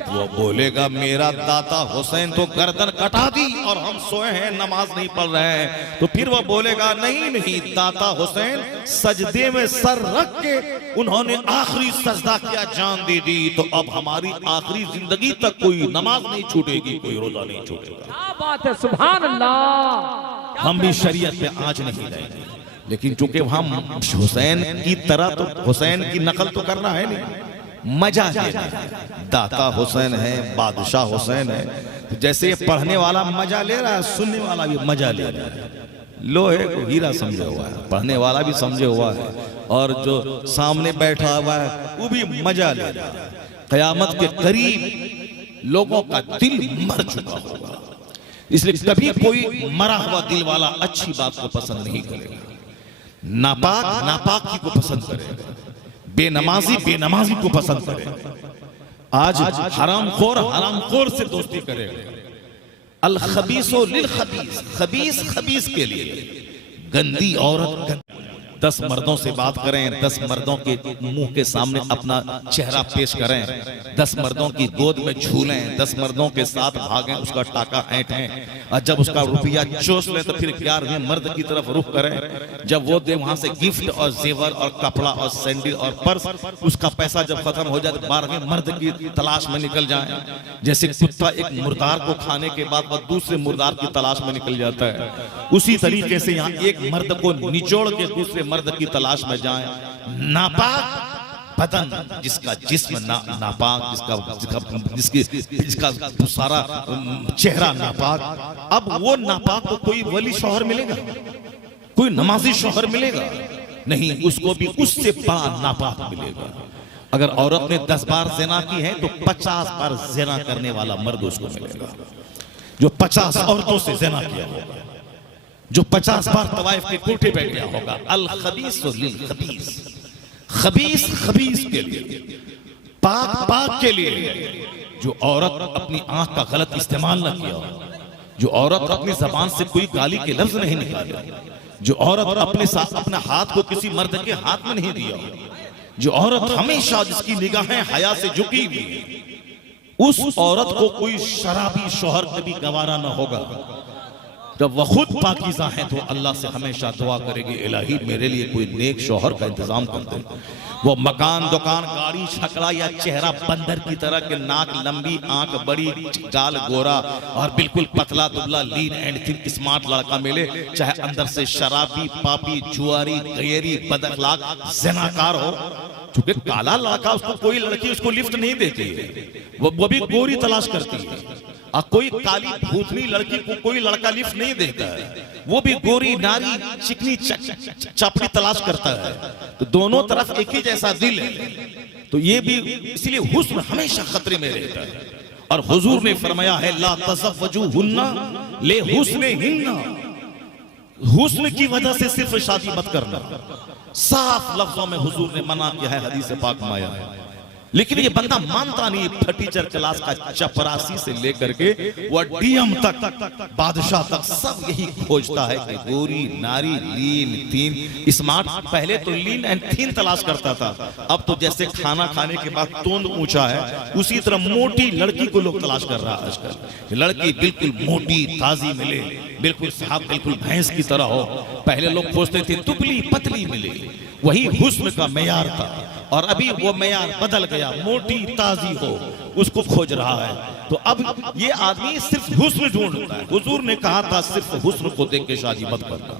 वो बोलेगा मेरा दाता हुसैन तो गर्दन कटा दी और हम सोए हैं, नमाज नहीं पढ़ रहे हैं। तो फिर वो बोलेगा नहीं नहीं, दाता हुसैन सजदे में सर रख के उन्होंने आखिरी सजदा किया, जान दे दी, तो अब हमारी आखिरी जिंदगी तक कोई नमाज नहीं छूटेगी, कोई रोजा नहीं छूटेगा। क्या बात है, सुभान अल्लाह। हम भी शरीयत पे आंच नहीं लाएंगे, लेकिन चूंकि हम हुसैन की तरह तो हुसैन की नकल तो करना है नहीं, मजा लेना है। दाता हुसैन है, बादशाह हुसैन है, तो जैसे ये पढ़ने वाला मजा ले रहा है, सुनने वाला भी मजा ले रहा है। लोहे को हीरा समझे हुआ है, पढ़ने वाला भी समझे हुआ है, और जो सामने बैठा हुआ है वो भी मजा ले रहा है। क़यामत के करीब लोगों का दिल मर चुका होगा, इसलिए कभी कोई मरा हुआ दिल वाला अच्छी बात को पसंद नहीं करेगा। नापाक नापाकी को पसंद करेगा, बेनमाजी बेनमाजी को पसंद करेगा। आज हरामखोर से दोस्ती करेगा। अल खबीसो लिल खबीस, खबीस खबीस के लिए। गंदी औरत 10 मर्दों से बात करें, 10 मर्दों के मुंह के सामने अपना चेहरा पेश करें, 10 मर्दों की गोद में झूलें, 10 मर्दों के साथ भागें, उसका टाका ऐंठें, और जब उसका रुपया चोस लें तो फिर 11वें मर्द की तरफ रुख करें। जब वो दे वहां से गिफ्ट और जेवर और कपड़ा और सैंडल और पर्स, उसका पैसा जब खत्म हो जाए तो 12वें मर्द की तलाश में निकल जाए। जैसे कुत्ता एक मुर्दार को खाने के बाद वह दूसरे मुर्दार की तलाश में निकल जाता है, उसी तरीके से यहाँ एक मर्द को निचोड़ के दूसरे मर्द की तलाश में जाएं। नापाक बदन, जिसका जिस्म नापाक, जिसका सारा चेहरा नापाक, अब वो नापाक को कोई वली शौहर मिलेगा, कोई नमाजी शौहर मिलेगा नहीं, उसको भी उससे बड़ा नापाक मिलेगा। अगर औरत ने 10 बार ज़िना की है तो 50 बार ज़िना करने वाला मर्द उसको मिलेगा, जो 50 औरतों से ज़िना किया होगा, जो 50 बार तवाइफ के कोठे पे गया होगा। अल खबीस लिल खबीस, खबीस खबीस के लिए, पाक पाक के लिए। जो औरत अपनी आंख का गलत इस्तेमाल न किया हो, जो औरत अपनी जबान से कोई गाली के लफ्ज नहीं निकाले, जो औरत अपने साथ अपने हाथ को किसी मर्द के हाथ में नहीं दिया, जो औरत हमेशा जिसकी निगाहें हया से झुकी हुई, उस औरत को कोई शराबी शौहर कभी गवारा न होगा। जब वह खुद पाकीज़ा है तो अल्लाह से हमेशा दुआ करेगी, इलाही मेरे लिए कोई नेक शौहर का इंतजाम कर दे। वो मकान, दुकान, गाड़ी, छकड़ा या चेहरा बंदर की तरह के, नाक लंबी, आंख बड़ी, गाल गोरा और बिल्कुल पतला दुबला, लीन एंड थिन स्मार्ट लड़का मिले, चाहे अंदर से शराबी, पापी, जुआरी, गैरी, बदअखलाक, ज़िनाकार हो। चूंकि काला लड़का, उसको कोई लड़की उसको लिफ्ट नहीं देती है, वो भी गोरी तलाश करती है। और कोई काली भूतनी लड़की को कोई लड़का लिफ्ट नहीं देता है, वो भी गोरी नारी चिकनी चपड़ी तलाश करता है। तो दोनों तरफ एक ही जैसा दिल है, तो ये भी इसलिए हुस्न हमेशा खतरे में रहता है। और हुजूर ने फरमाया है, ला तज़व्वजुहुन्ना ले हुस्निहिन्ना, हुस्न की वजह से सिर्फ शादी मत करना। साफ लफ्जों में हुजूर ने मना किया है, हदीस पाक में आया है। लेकिन ये बंदा मानता नहीं। फटीचर क्लास का चपरासी से लेकर के वो डीएम तक, बादशाह तक, सब यही खोजता है कि गोरी नारी, लीन थीन स्मार्ट। पहले तो लीन एंड थीन तलाश करता था, अब तो जैसे खाना खाने के बाद तोंद ऊंचा है, उसी तरह मोटी लड़की को लोग तलाश कर रहा है आजकल। लड़की बिल्कुल मोटी ताजी मिले, बिल्कुल साहब, बिल्कुल भैंस की तरह हो। पहले लोग खोजते थे दुबली पतली मिले, वही हुस्न का मेयार था। और अभी वो मेयार बदल गया, मोटी ताजी हो, उसको खोज रहा है। तो अब ये आदमी सिर्फ हुस्न ढूंढता है। हुजूर ने कहा था सिर्फ हुस्न को देख के शादी मत करना।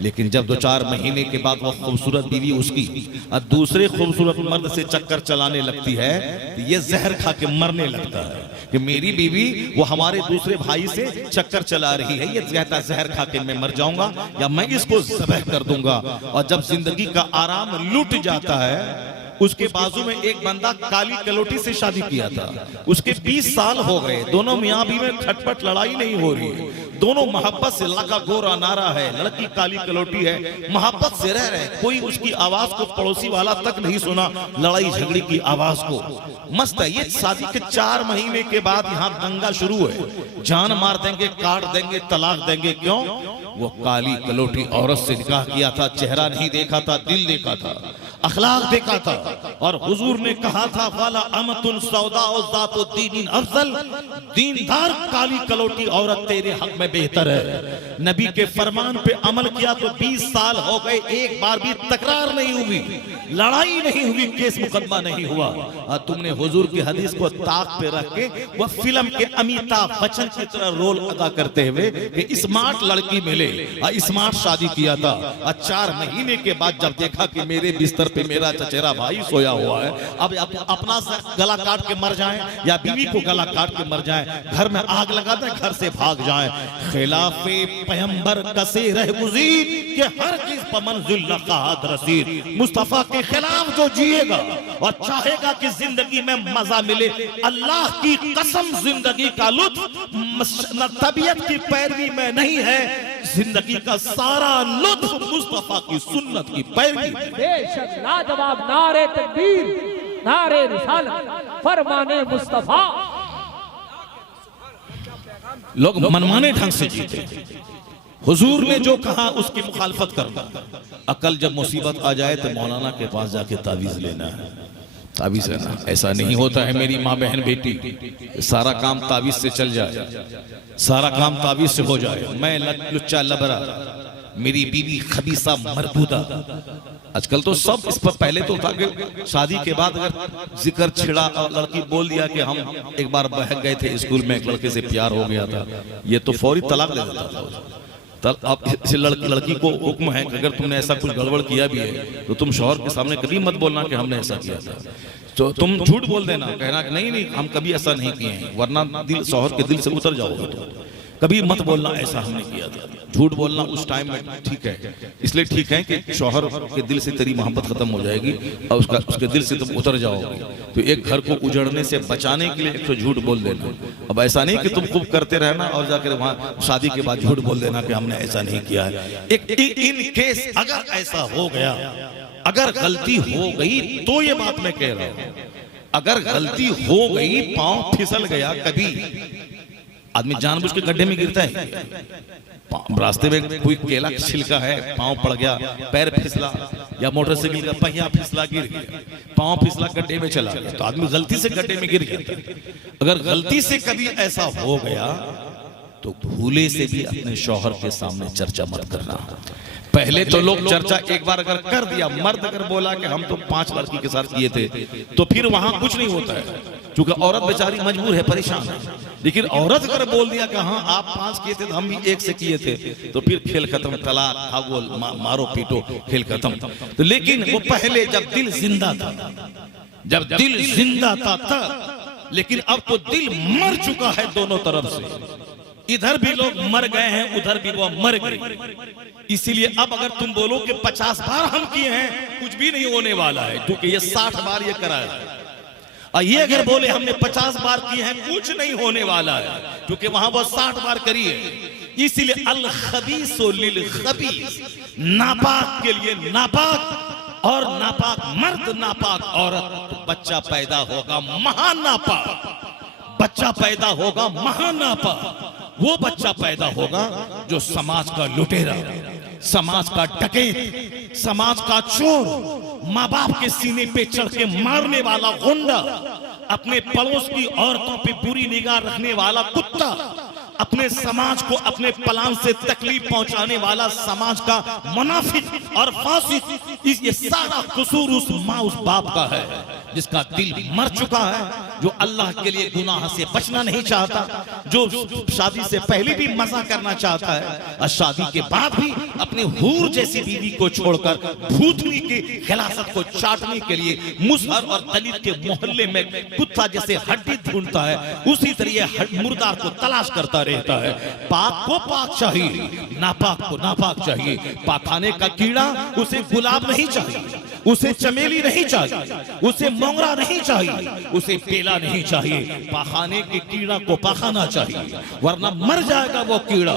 लेकिन जब 2-4 महीने के बाद वो खूबसूरत बीवी उसकी और दूसरे खूबसूरत मर्द से चक्कर चलाने लगती है, तो ये जहर खा के मरने लगता है कि मेरी बीवी वो हमारे दूसरे भाई से चक्कर चला रही है, ये कहता जहर खा के मैं मर जाऊंगा या मैं इसको ज़बह कर दूंगा। और जब जिंदगी का आराम लुट जाता है, उसके बाजू में एक बंदा काली कलोटी से शादी किया था, उसके 20 साल हो गए, दोनों मियां बीवी में खटपट लड़ाई नहीं हो रही है, दोनों मोहब्बत से, लड़का गोरा नारा है, लड़की काली कलोटी है, मोहब्बत से रह रहे। कोई उसकी आवाज को पड़ोसी वाला तक नहीं सुना, लड़ाई झगड़ी की आवाज को। मस्त है। ये शादी के 4 महीने के बाद यहाँ दंगा शुरू है, जान मार देंगे, काट देंगे, तलाक देंगे। क्यों? वो काली कलोटी औरत से निकाह किया था, चेहरा नहीं देखा था, दिल देखा था, अखलाक देखा था। और हुजूर ने कहा था, वाला अमतुन सौदा ज़ातु दीनिन अफजल, दीनदार काली कलोटी औरत तेरे हक में बेहतर है। नबी के फरमान पे अमल किया तो 20 साल हो गए, एक बार भी तकरार नहीं हुई, लड़ाई नहीं हुई, केस मुकदमा नहीं हुआ। और तुमने हुजूर की हदीस को ताक पे रख के वह फिल्म के अमिताभ बच्चन की तरह रोल अदा करते हुए कि स्मार्ट लड़की मिले, स्मार्ट शादी किया था। और 4 महीने के बाद जब देखा कि मेरे बिस्तर पे मेरा चचेरा भाई सोया हुआ है, अब अपना गला काट के मर जाए या बीवी को गला काट के मर जाए, घर में आग लगा दे, घर से भाग जाए। खिलाफे पैगंबर कसे रह गुज़ीर के हर चीज पर मंजिल लक़ात रसीद। मुस्तफा के खिलाफ जो जिएगा और चाहेगा कि जिंदगी में मजा मिले, अल्लाह की कसम जिंदगी का लुत्फ तबीयत की पैरवी में नहीं है, जिंदगी का सारा लुत्फ मुस्तफा की सुन्नत की पैरवी में। बेशक लाजवाब नारे तकबीर, नारे रिसालत, फरमाने मुस्तफा। लोग मनमाने ढंग से जीते, हुजूर ने जो कहा उसकी मुखालफत करना। अकल जब मुसीबत आ जाए तो मौलाना के पास जाके तावीज लेना है, तावीज लेना। ऐसा नहीं होता है मेरी माँ बहन बेटी, सारा काम तावीज से चल जाए, सारा काम तावीज से हो जाए। मैं लुच्चा लबरा, मेरी बीवी खबीसा मरबूदा। आजकल तो सब इस पर, पहले तो था कि शादी के बाद अगर जिक्र छिड़ा और लड़की बोल दिया कि हम एक बार बहक गए थे स्कूल में, एक लड़के से प्यार हो गया था, ये तो फौरी तलाक दे देता था। तब अब इस लड़की को हुक्म है कि अगर तुमने ऐसा कुछ गड़बड़ किया भी है तो तुम शौहर के सामने कभी मत बोलना कि हमने ऐसा किया था, तो तुम झूठ बोल देना, कहना कि नहीं नहीं हम कभी ऐसा नहीं किए हैं, वरना दिल शौहर के दिल से उतर जाओगे। तो कभी मत बोलना ऐसा हमने किया था। झूठ बोलना उस टाइम में ठीक है, इसलिए ठीक है कि शौहर के दिल से तेरी मोहब्बत खत्म हो जाएगी और उसके दिल से तुम उतर जाओगे। तो एक घर को उजड़ने से बचाने के लिए एक तो झूठ बोल देना। अब ऐसा नहीं कि तुम खूब करते रहना और जाकर वहां शादी के बाद झूठ बोल देना कि हमने ऐसा नहीं किया है। इन केस अगर ऐसा हो गया, अगर गलती हो गई तो ये बात मैं कह रहा हूं, अगर गलती हो गई, पांव फिसल गया, कभी आदमी जानबूझ के गड्ढे में गिरता है, रास्ते में कोई केला छिलका है, पांव पड़ गया, पैर फिसला, या मोटरसाइकिल का पहिया फिसला गिर गया, पांव फिसला गड्ढे में चला गया, तो आदमी गलती से गड्ढे में गिर गया। अगर गलती से कभी ऐसा हो गया तो भूले से भी अपने शौहर के सामने चर्चा मत करना। पहले तो लोग चर्चा एक बार अगर कर दिया, मर्द अगर बोला कि हम तो 5 लड़की के साथ किए थे, तो फिर वहां कुछ नहीं होता है, क्योंकि औरत बेचारी मजबूर है, परेशान है। लेकिन औरत अगर बोल दिया कि हाँ आप 5 किए थे तो हम भी 1 से किए थे, तो फिर खेल खत्म, तलाक, भागोल, मारो पीटो, खेल खत्म। तो लेकिन वो पहले जब दिल जिंदा था, जब दिल जिंदा था, लेकिन अब तो दिल मर चुका है दोनों तरफ से। इधर भी लोग मर गए हैं, उधर भी वो मर गए। इसीलिए अब अगर तुम बोलो कि 50 बार हम किए हैं, कुछ भी नहीं होने वाला है, क्योंकि ये 60 बार ये कराया है। और ये अगर बोले हमने 50 बार किए हैं, कुछ नहीं होने वाला है, क्योंकि वहां वो 60 बार करी है। इसीलिए अल खबीसु लिल खबीस, नापाक के लिए नापाक, और नापाक मर्द नापाक औरत, तो बच्चा पैदा होगा महानापाक, बच्चा पैदा होगा महानापाक। वो बच्चा पैदा होगा जो समाज का लुटेरा, समाज का डकैत, समाज का चोर, माँ बाप के सीने पे चढ़ के मारने वाला गुंडा, अपने पड़ोस की औरतों पे बुरी निगाह रखने वाला कुत्ता, अपने समाज को अपने प्लान से तकलीफ पहुंचाने वाला समाज का मुनाफिक और फासिक, ये सारा कसूर उस माँ उस बाप का है जिसका दिल मर चुका है, जो अल्लाह के लिए गुनाह से बचना नहीं चाहता, जो शादी से पहले भी मजा करना चाहता है और शादी के बाद भी अपनी हूर जैसी बीवी को छोड़कर भूतनी की खिलाफत को चाटने के लिए मुसहर और दलित के मोहल्ले में कुत्ता जैसे हड्डी ढूंढता है, उसी तरह मुर्दार को तलाश करता रहता है। पाक को पाक चाहिए, नापाक को नापाक चाहिए। पाखाने का कीड़ा उसे गुलाब नहीं चाहिए, उसे चमेली नहीं चाहिए, उसे मोंगरा नहीं चाहिए, उसे पेला नहीं चाहिए। पाखाने के कीड़ा को पाखाना चाहिए, वरना मर जाएगा वो कीड़ा।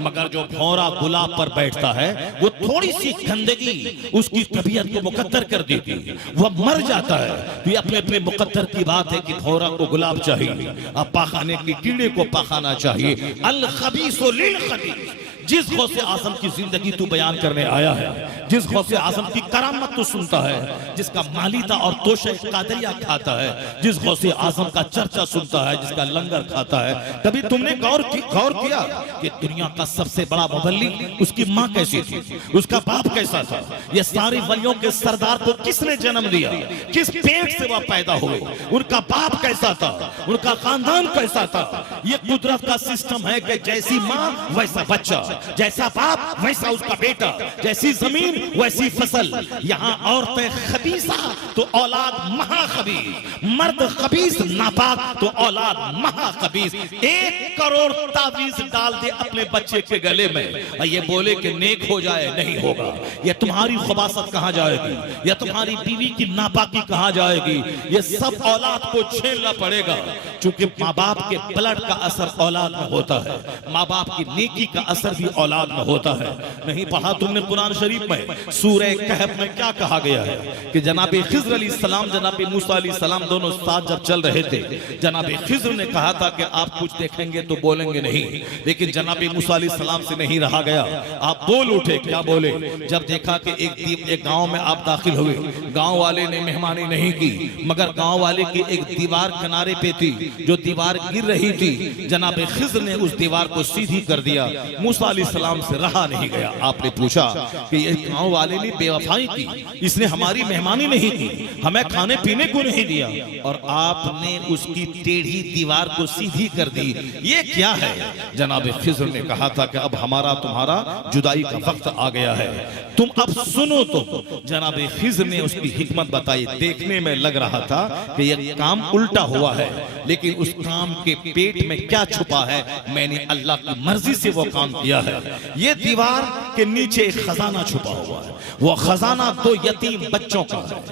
मगर जो भौरा गुलाब पर बैठता है, वो थोड़ी सी गंदगी उसकी तबीयत को मुकद्दर कर देती है, वह मर जाता है। तो ये अपने अपने मुकद्दर की बात है कि भौरा को गुलाब चाहिए, अब पाखाने के कीड़े को पाखाना चाहिए। अल खबीसु लिल खबीस, जिस गौसे आजम की जिंदगी तू बयान करने आया है, जिस गौसे आजम की करामत तू सुनता है, जिसका मालिता और तोशे कादरिया खाता है, जिस गौसे आजम का चर्चा सुनता है, जिसका लंगर खाता है, कभी तुमने गौर किया कि दुनिया का सबसे बड़ा मुबल्ली उसकी माँ कैसी थी, उसका बाप कैसा था? ये सारे वलियों के सरदार को किसने जन्म दिया, किस पेट से वह पैदा हुए, उनका बाप कैसा था, उनका खानदान कैसा था? ये कुदरत का सिस्टम है कि जैसी माँ वैसा बच्चा। जैसा बाप वैसा उसका बेटा, जैसी जमीन वैसी फसल। यहाँ औरतें खबीसा तो औलाद महाखबीस, मर्द खबीस नापाक तो औलाद महाखबीस। 1 करोड़ तावीज डाल दे अपने बच्चे के गले में और ये बोले कि नेक हो जाए, नहीं होगा। ये तुम्हारी खबासत कहां जाएगी, या तुम्हारी बीवी की नापाकी कहां जाएगी, ये सब औलाद को झेलना पड़ेगा। चूंकि माँ बाप के ब्लड का असर औलाद में होता है, माँ बाप की नेकी का असर भी औलाद में होता है। नहीं पढ़ा तुमने कुरान शरीफ में सूरह कहफ में क्या कहा गया है कि जनाब खिज़्र अलैहिस्सलाम जनाब मूसा अलैहिस्सलाम दोनों साथ जब चल रहे थे, जनाब खिज़्र ने कहा था कि आप कुछ देखेंगे तो बोलेंगे नहीं, लेकिन जनाब मूसा अलैहिस्सलाम से नहीं रहा गया, आप बोल उठे। क्या बोले? जब देखा कि एक गांव में आप दाखिल हुए, गांव वाले ने मेहमानी नहीं की, मगर गांव वाले की एक दीवार किनारे पे थी, जो दीवार गिर रही थी, जनाब खिज़्र ने उस दीवार को सीधी कर दिया। मूसा अलैहिस्सलाम से रहा नहीं गया। आपने पूछा कि ये गांव वाले ने बेवफाई की, इसने हमारी मेहमानी नहीं की, हमें खाने पीने को नहीं दिया, और आपने उसकी टेढ़ी दीवार को सीधी कर दी, ये क्या है? जनाब खिज़्र ने कहा था कि अब हमारा तुम्हारा जुदाई का वक्त आ गया है, तुम अब सुनो। तो जनाब खिज़्र ने उसकी हिकमत बताई। देखने में लग रहा था कि यह काम उल्टा हुआ है, लेकिन उस काम के पेट में क्या छुपा है, मैंने अल्लाह की मर्जी से वो काम किया है। ये दीवार के नीचे एक खजाना छुपा हुआ है, वो खजाना 2 यतीम बच्चों का है,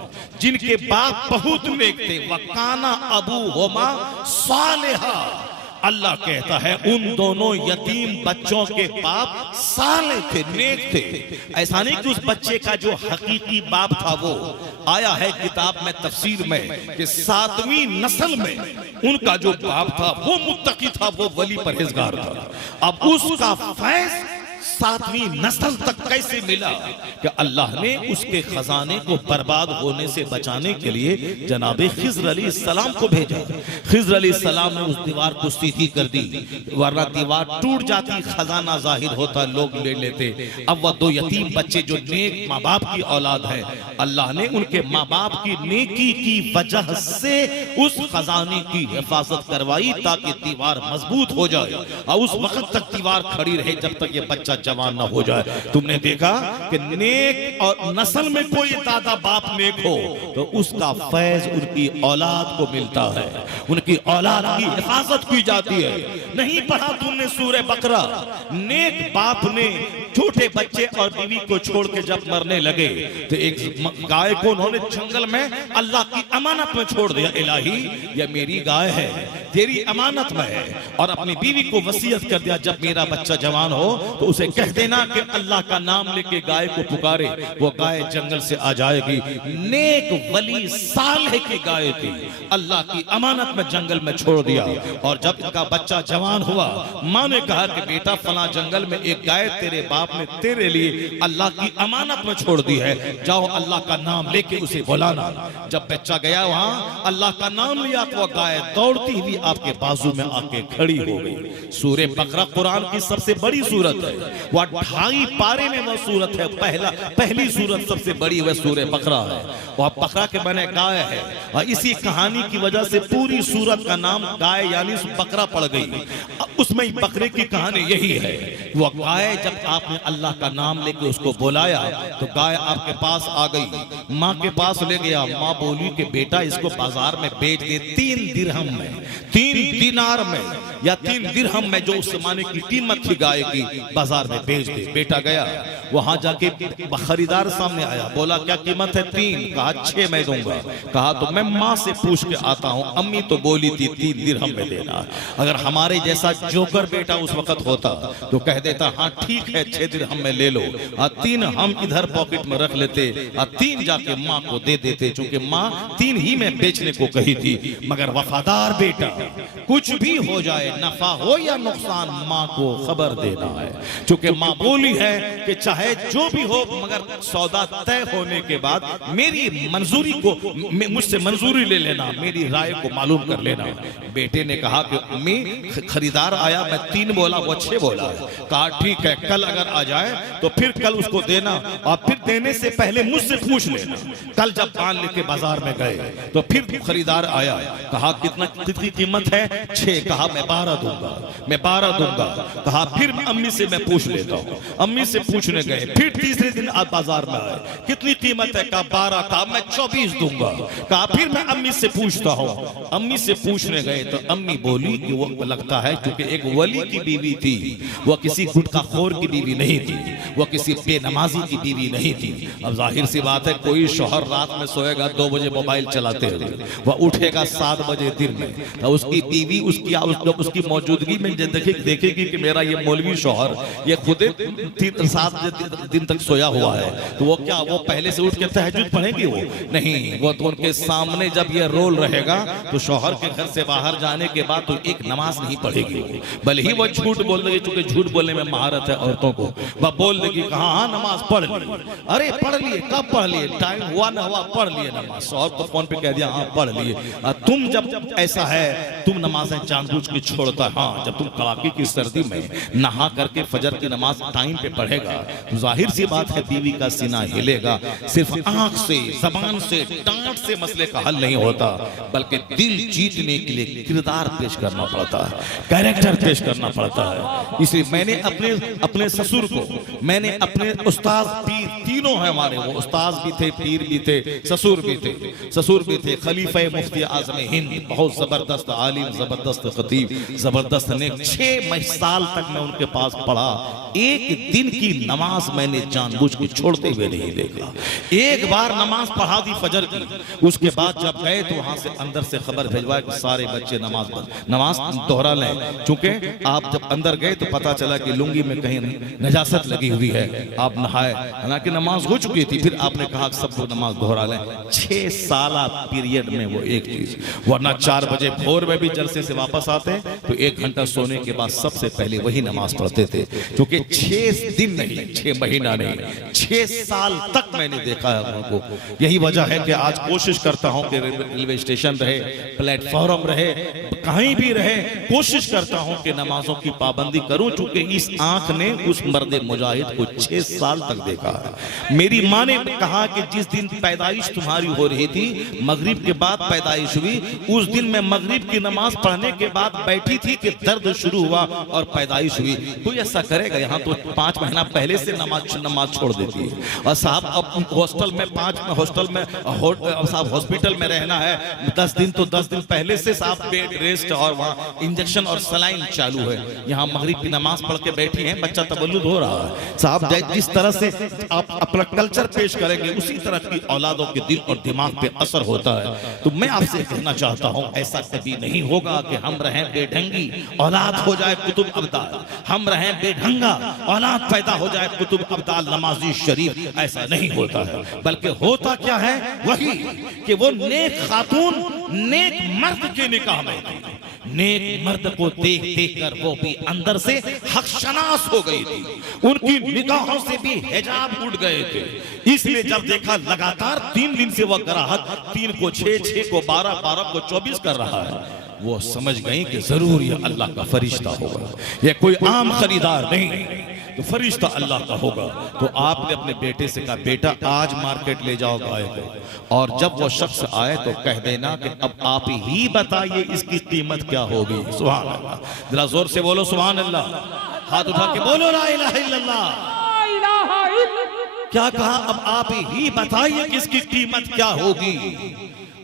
जिनके बाप बहुत नेक थे। वकाना अबूहुमा सालिहा, अल्लाह कहता है उन दोनों यतीम बच्चों के बाप साले थे, नेक थे। ऐसा नहीं कि उस बच्चे का जो हकीकी बाप था वो आया है किताब में, तफसीर में, कि 7वीं नस्ल में उनका जो बाप था वो मुत्तकी था, वो वली परहेजगार था। अब उसका फैज़ 7वीं नस्ल तक कैसे मिला कि अल्लाह ने उसके खजाने को बर्बाद होने से बचाने के लिए जनाब खिज़्र अलैहिस्सलाम को भेजा। खिज़्र अलैहिस्सलाम ने उस दीवार को सीधी कर दी, वरना दीवार टूट जाती, खजाना जाहिर होता, लोग ले लेते। अब वह 2 यतीम बच्चे जो नेक माँ बाप की औलाद है, अल्लाह ने उनके माँ बाप की नेकी की वजह से उस खजाने की हिफाजत करवाई ताकि दीवार मजबूत हो जाए और उस वक्त तक दीवार खड़ी रहे जब तक ये बच्चा जवान ना हो जाए। तुमने देखा कि नेक और नस्ल में कोई दादा बाप नेक हो तो उसका फैज उनकी औलाद को मिलता है, उनकी औलाद की हिफाजत की जाती है। नहीं पढ़ा तुमने सूरह बकरा? नेक बाप ने छोटे बच्चे और बीवी को छोड़ के जब मरने लगे तो एक गाय को उन्होंने जंगल में अल्लाह की अमानत में छोड़ दिया। इलाही, यह मेरी गाय है, तेरी अमानत में है, और अपनी बीवी को वसीयत कर दिया जब मेरा बच्चा जवान हो तो उसे कह देना कि अल्लाह का नाम लेके गाय को पुकारे, वो गाय जंगल से आ जाएगी। नेक वली सालेह की गाय थी, अल्लाह की अमानत में जंगल में छोड़ दिया, और जब इसका बच्चा जवान हुआ, माँ ने कहा कि बेटा फला जंगल में एक गाय तेरे बाप ने तेरे लिए अल्लाह की अमानत में छोड़ दी है, जाओ अल्लाह का नाम लेके उसे बुलाना। जब बच्चा गया वहां, अल्लाह का नाम लिया तो गाय दौड़ती हुई आपके बाजू में आके खड़ी हो गई। सूरह बकरा कुरान की सबसे बड़ी सूरत है, वह 2.5 पारे में वह सूरत है, पहली सूरत सबसे बड़ी वह सूरह बकरा है। वह बकरा के बने गाय है, और इसी कहानी की वजह से पूरी सूरत का नाम गाय यानी बकरा पड़ गई। उसमें बकरे की कहानी यही है, वह गाय जब आपने अल्लाह का नाम लेके उसको बुलाया तो गाय आपके पास आ गई, माँ के पास ले गया। माँ बोली कि बेटा इसको बाजार में बेच दे 3 दिरहम में, 3 दिनार में, या 3 दिरहम में, जो उस जमाने की कीमत थी गाय की, बाजार में बेच दे। बेटा गया, वहां जाके खरीदार सामने आया, बोला क्या कीमत है? 3। कहा 6 मैं दूंगा। कहा तो मैं माँ से पूछ के आता हूँ, अम्मी तो बोली थी 3 दिरहम में देना। अगर हमारे जैसा जोकर बेटा उस वक्त होता तो कह देता हाँ ठीक है 6 दिरहम में ले लो, 3 हम इधर पॉकेट में रख लेते, 3 जाके माँ को दे देते, चूंकि माँ 3 ही में बेचने को कही थी। मगर वफादार बेटा, कुछ भी हो जाए, नफा हो या नुकसान, माँ को खबर देना है, चूंकि माँ बोली है कि चाहे जो भी हो मगर सौदा तय होने के बाद मेरी मंजूरी को, मुझसे मंजूरी ले लेना, मेरी राय को मालूम कर लेना। बेटे ने कहा कि अम्मी खरीदार आया, मैं 3 बोला, वो 6 बोला है। कहा ठीक है, कल अगर आ जाए तो फिर कल उसको देना, और फिर देने से पहले मुझसे पूछ लेना। कल जब पान लेके बाजार में गए तो फिर खरीदार आया, कहा कितनी कीमत है? 6। कहा मैं 12 दूंगा, मैं 12 दूंगा। कहा फिर अम्मी से मैं पूछ लेता हूँ। अम्मी से पूछने गए, फिर तीसरे दिन आप बाजार में आए, कितनी कीमत है? कहा 12। कहा मैं 24 दूंगा। कहा फिर मैं अम्मी से पूछता हूँ। अम्मी से पूछने गए तो अम्मी बोली कि वो लगता है क्योंकि एक वली की बीवी थी, वो किसी गुटखाखोर की बीवी नहीं थी, वो किसी बेनमाजी की बीवी नहीं थी। अब जाहिर सी बात है, कोई शौहर रात में सोएगा 2 बजे मोबाइल चलाते हुए, वह उठेगा 7 बजे दिन में, तो उसकी बीवी उसकी मौजूदगी में देखेगी कि मेरा ये मौलवी शौहर ये खुद 7 दिन तक सोया हुआ है, तो वो क्या वो पहले से उठ के तहज्जुद पढ़ेगी? वो नहीं, वो तो उनके सामने जब ये रोल रहेगा तो शौहर के घर से बाहर जाने के बाद तो एक नमाज नहीं पढ़ेगी। भले ही वो झूठ बोल देगी, चूंकि झूठ बोलने में महारत है औरतों को, वह बोल देगी कहा हाँ नमाज पढ़ ली। अरे पढ़ लिए, कब पढ़ लिए? टाइम हुआ ना हुआ पढ़ लिए नमाज। शौहर को फोन पे कह दिया हाँ पढ़ लिए। तुम जब ऐसा है तुम नमाजें जानबूझ के छोड़ता है। हाँ, जब तुम कड़ाके की सर्दी में नहा करके फजर की नमाज टाइम पे पढ़ेगा तो जाहिर सी बात है बीवी का सीना हिलेगा। सिर्फ आंख से, जबान से, डांट से मसले का हल नहीं होता, बल्कि दिल जीतने के लिए किरदार पेश करना पड़ता है, कैरेक्टर पेश करना पड़ता है। इसलिए मैंने अपने ससुर को, मैंने अपने उस्ताद पीर, तीनों है हमारे, वो उस्ताद भी थे, पीर भी थे, ससुर भी थे, खलीफा मुफ्ती आज़म हिंद, बहुत जबरदस्त आलिम, जबरदस्त खतीब, जबरदस्त ने 6 साल तक मैं उनके पास पढ़ा। एक दिन की नमाज मैंने जानबूझ के छोड़ते हुए नहीं देखा। एक बार नमाज पढ़ा दी फजर की, उसके बाद जब गए तो वहां से अंदर से खबर भेजवाए कि सारे बच्चे नमाज दोहरा लें। चूंकि आप जब अंदर गए तो पता चला कि लुंगी में कहीं नजासत लगी हुई है, आप नहाए, हालांकि नमाज हो चुकी थी, फिर आपने कहा सबको नमाज दोहरा लें। 6 साल पीरियड में वो एक चीज, वरना 4 बजे भोर में भी जलसे से वापस आते तो 1 घंटा सोने के बाद सबसे पहले वही नमाज पढ़ते थे। क्योंकि 6 दिन नहीं, 6 महीना नहीं, 6 साल तक मैंने देखा है उनको। यही वजह है कि आज कोशिश करता हूं कि रेलवे स्टेशन रहे, प्लेटफॉर्म रहे, कहीं भी रहे, कोशिश करता हूं कि नमाजों की पाबंदी करूं, चूंकि इस आंख ने उस मर्द मुजाहिद को 6 साल तक देखा है। मेरी माँ ने कहा कि जिस दिन पैदाइश तुम्हारी हो रही थी, मगरिब के बाद पैदाइश हुई, उस दिन मैं मगरिब की नमाज पढ़ने के बाद बैठी थी कि दर्द शुरू हुआ और पैदाइश हुई। कोई ऐसा करेगा? यहाँ तो 5 महीना पहले से नमाज छोड़ देती है। और साहब अब हॉस्टल में हॉस्पिटल में रहना है 10 दिन, तो 10 दिन पहले से साहब बेड रेस्ट और वहाँ इंजेक्शन और सलाइन चालू है। यहाँ मगरिब की नमाज पढ़ के बैठी हैं, बच्चा तबल्लुद हो रहा है। साहब जिस तरह से आप अपना कल्चर पेश करेंगे उसी तरह की औलादों के दिल और दिमाग पे असर होता है। तो मैं आपसे कहना चाहता हूँ ऐसा कभी नहीं होगा कि हम रहें बेढंगी औलाद हो जाए कुतुब अब्दाल, हम रहें बेढंगा औलाद पैदा हो जाए कुतुब अब्दाल नमाजी शरीफ। ऐसा नहीं होता है, बल्कि होता क्या है वही कि वो नेक खातून नेक मर्द के निकाह में थी। नेक मर्द को देख देख कर वो भी अंदर से हकशनास हो गई थी, उनकी निगाहों से भी हिजाब उड़ गए थे। इसलिए जब देखा लगातार 3 दिन से वह ग्राहक 3 को 6, 6 को 12, 12 को 24 कर रहा है, वो समझ गई कि जरूर ये अल्लाह का फरिश्ता होगा, ये कोई आम खरीदार नहीं, तो फरिश्ता अल्लाह का होगा। तो आपने अपने बेटे से कहा बेटा आज मार्केट ले जाओ गाय को, और जब वो शख्स आए तो कह देना कि अब आप ही बताइए इसकी कीमत क्या होगी। सुभान अल्लाह, जरा जोर से बोलो सुभान अल्लाह, हाथ उठा के बोलो ला इलाहा इल्लल्लाह। क्या कहा? अब आप ही बताइए कि इसकी कीमत क्या होगी।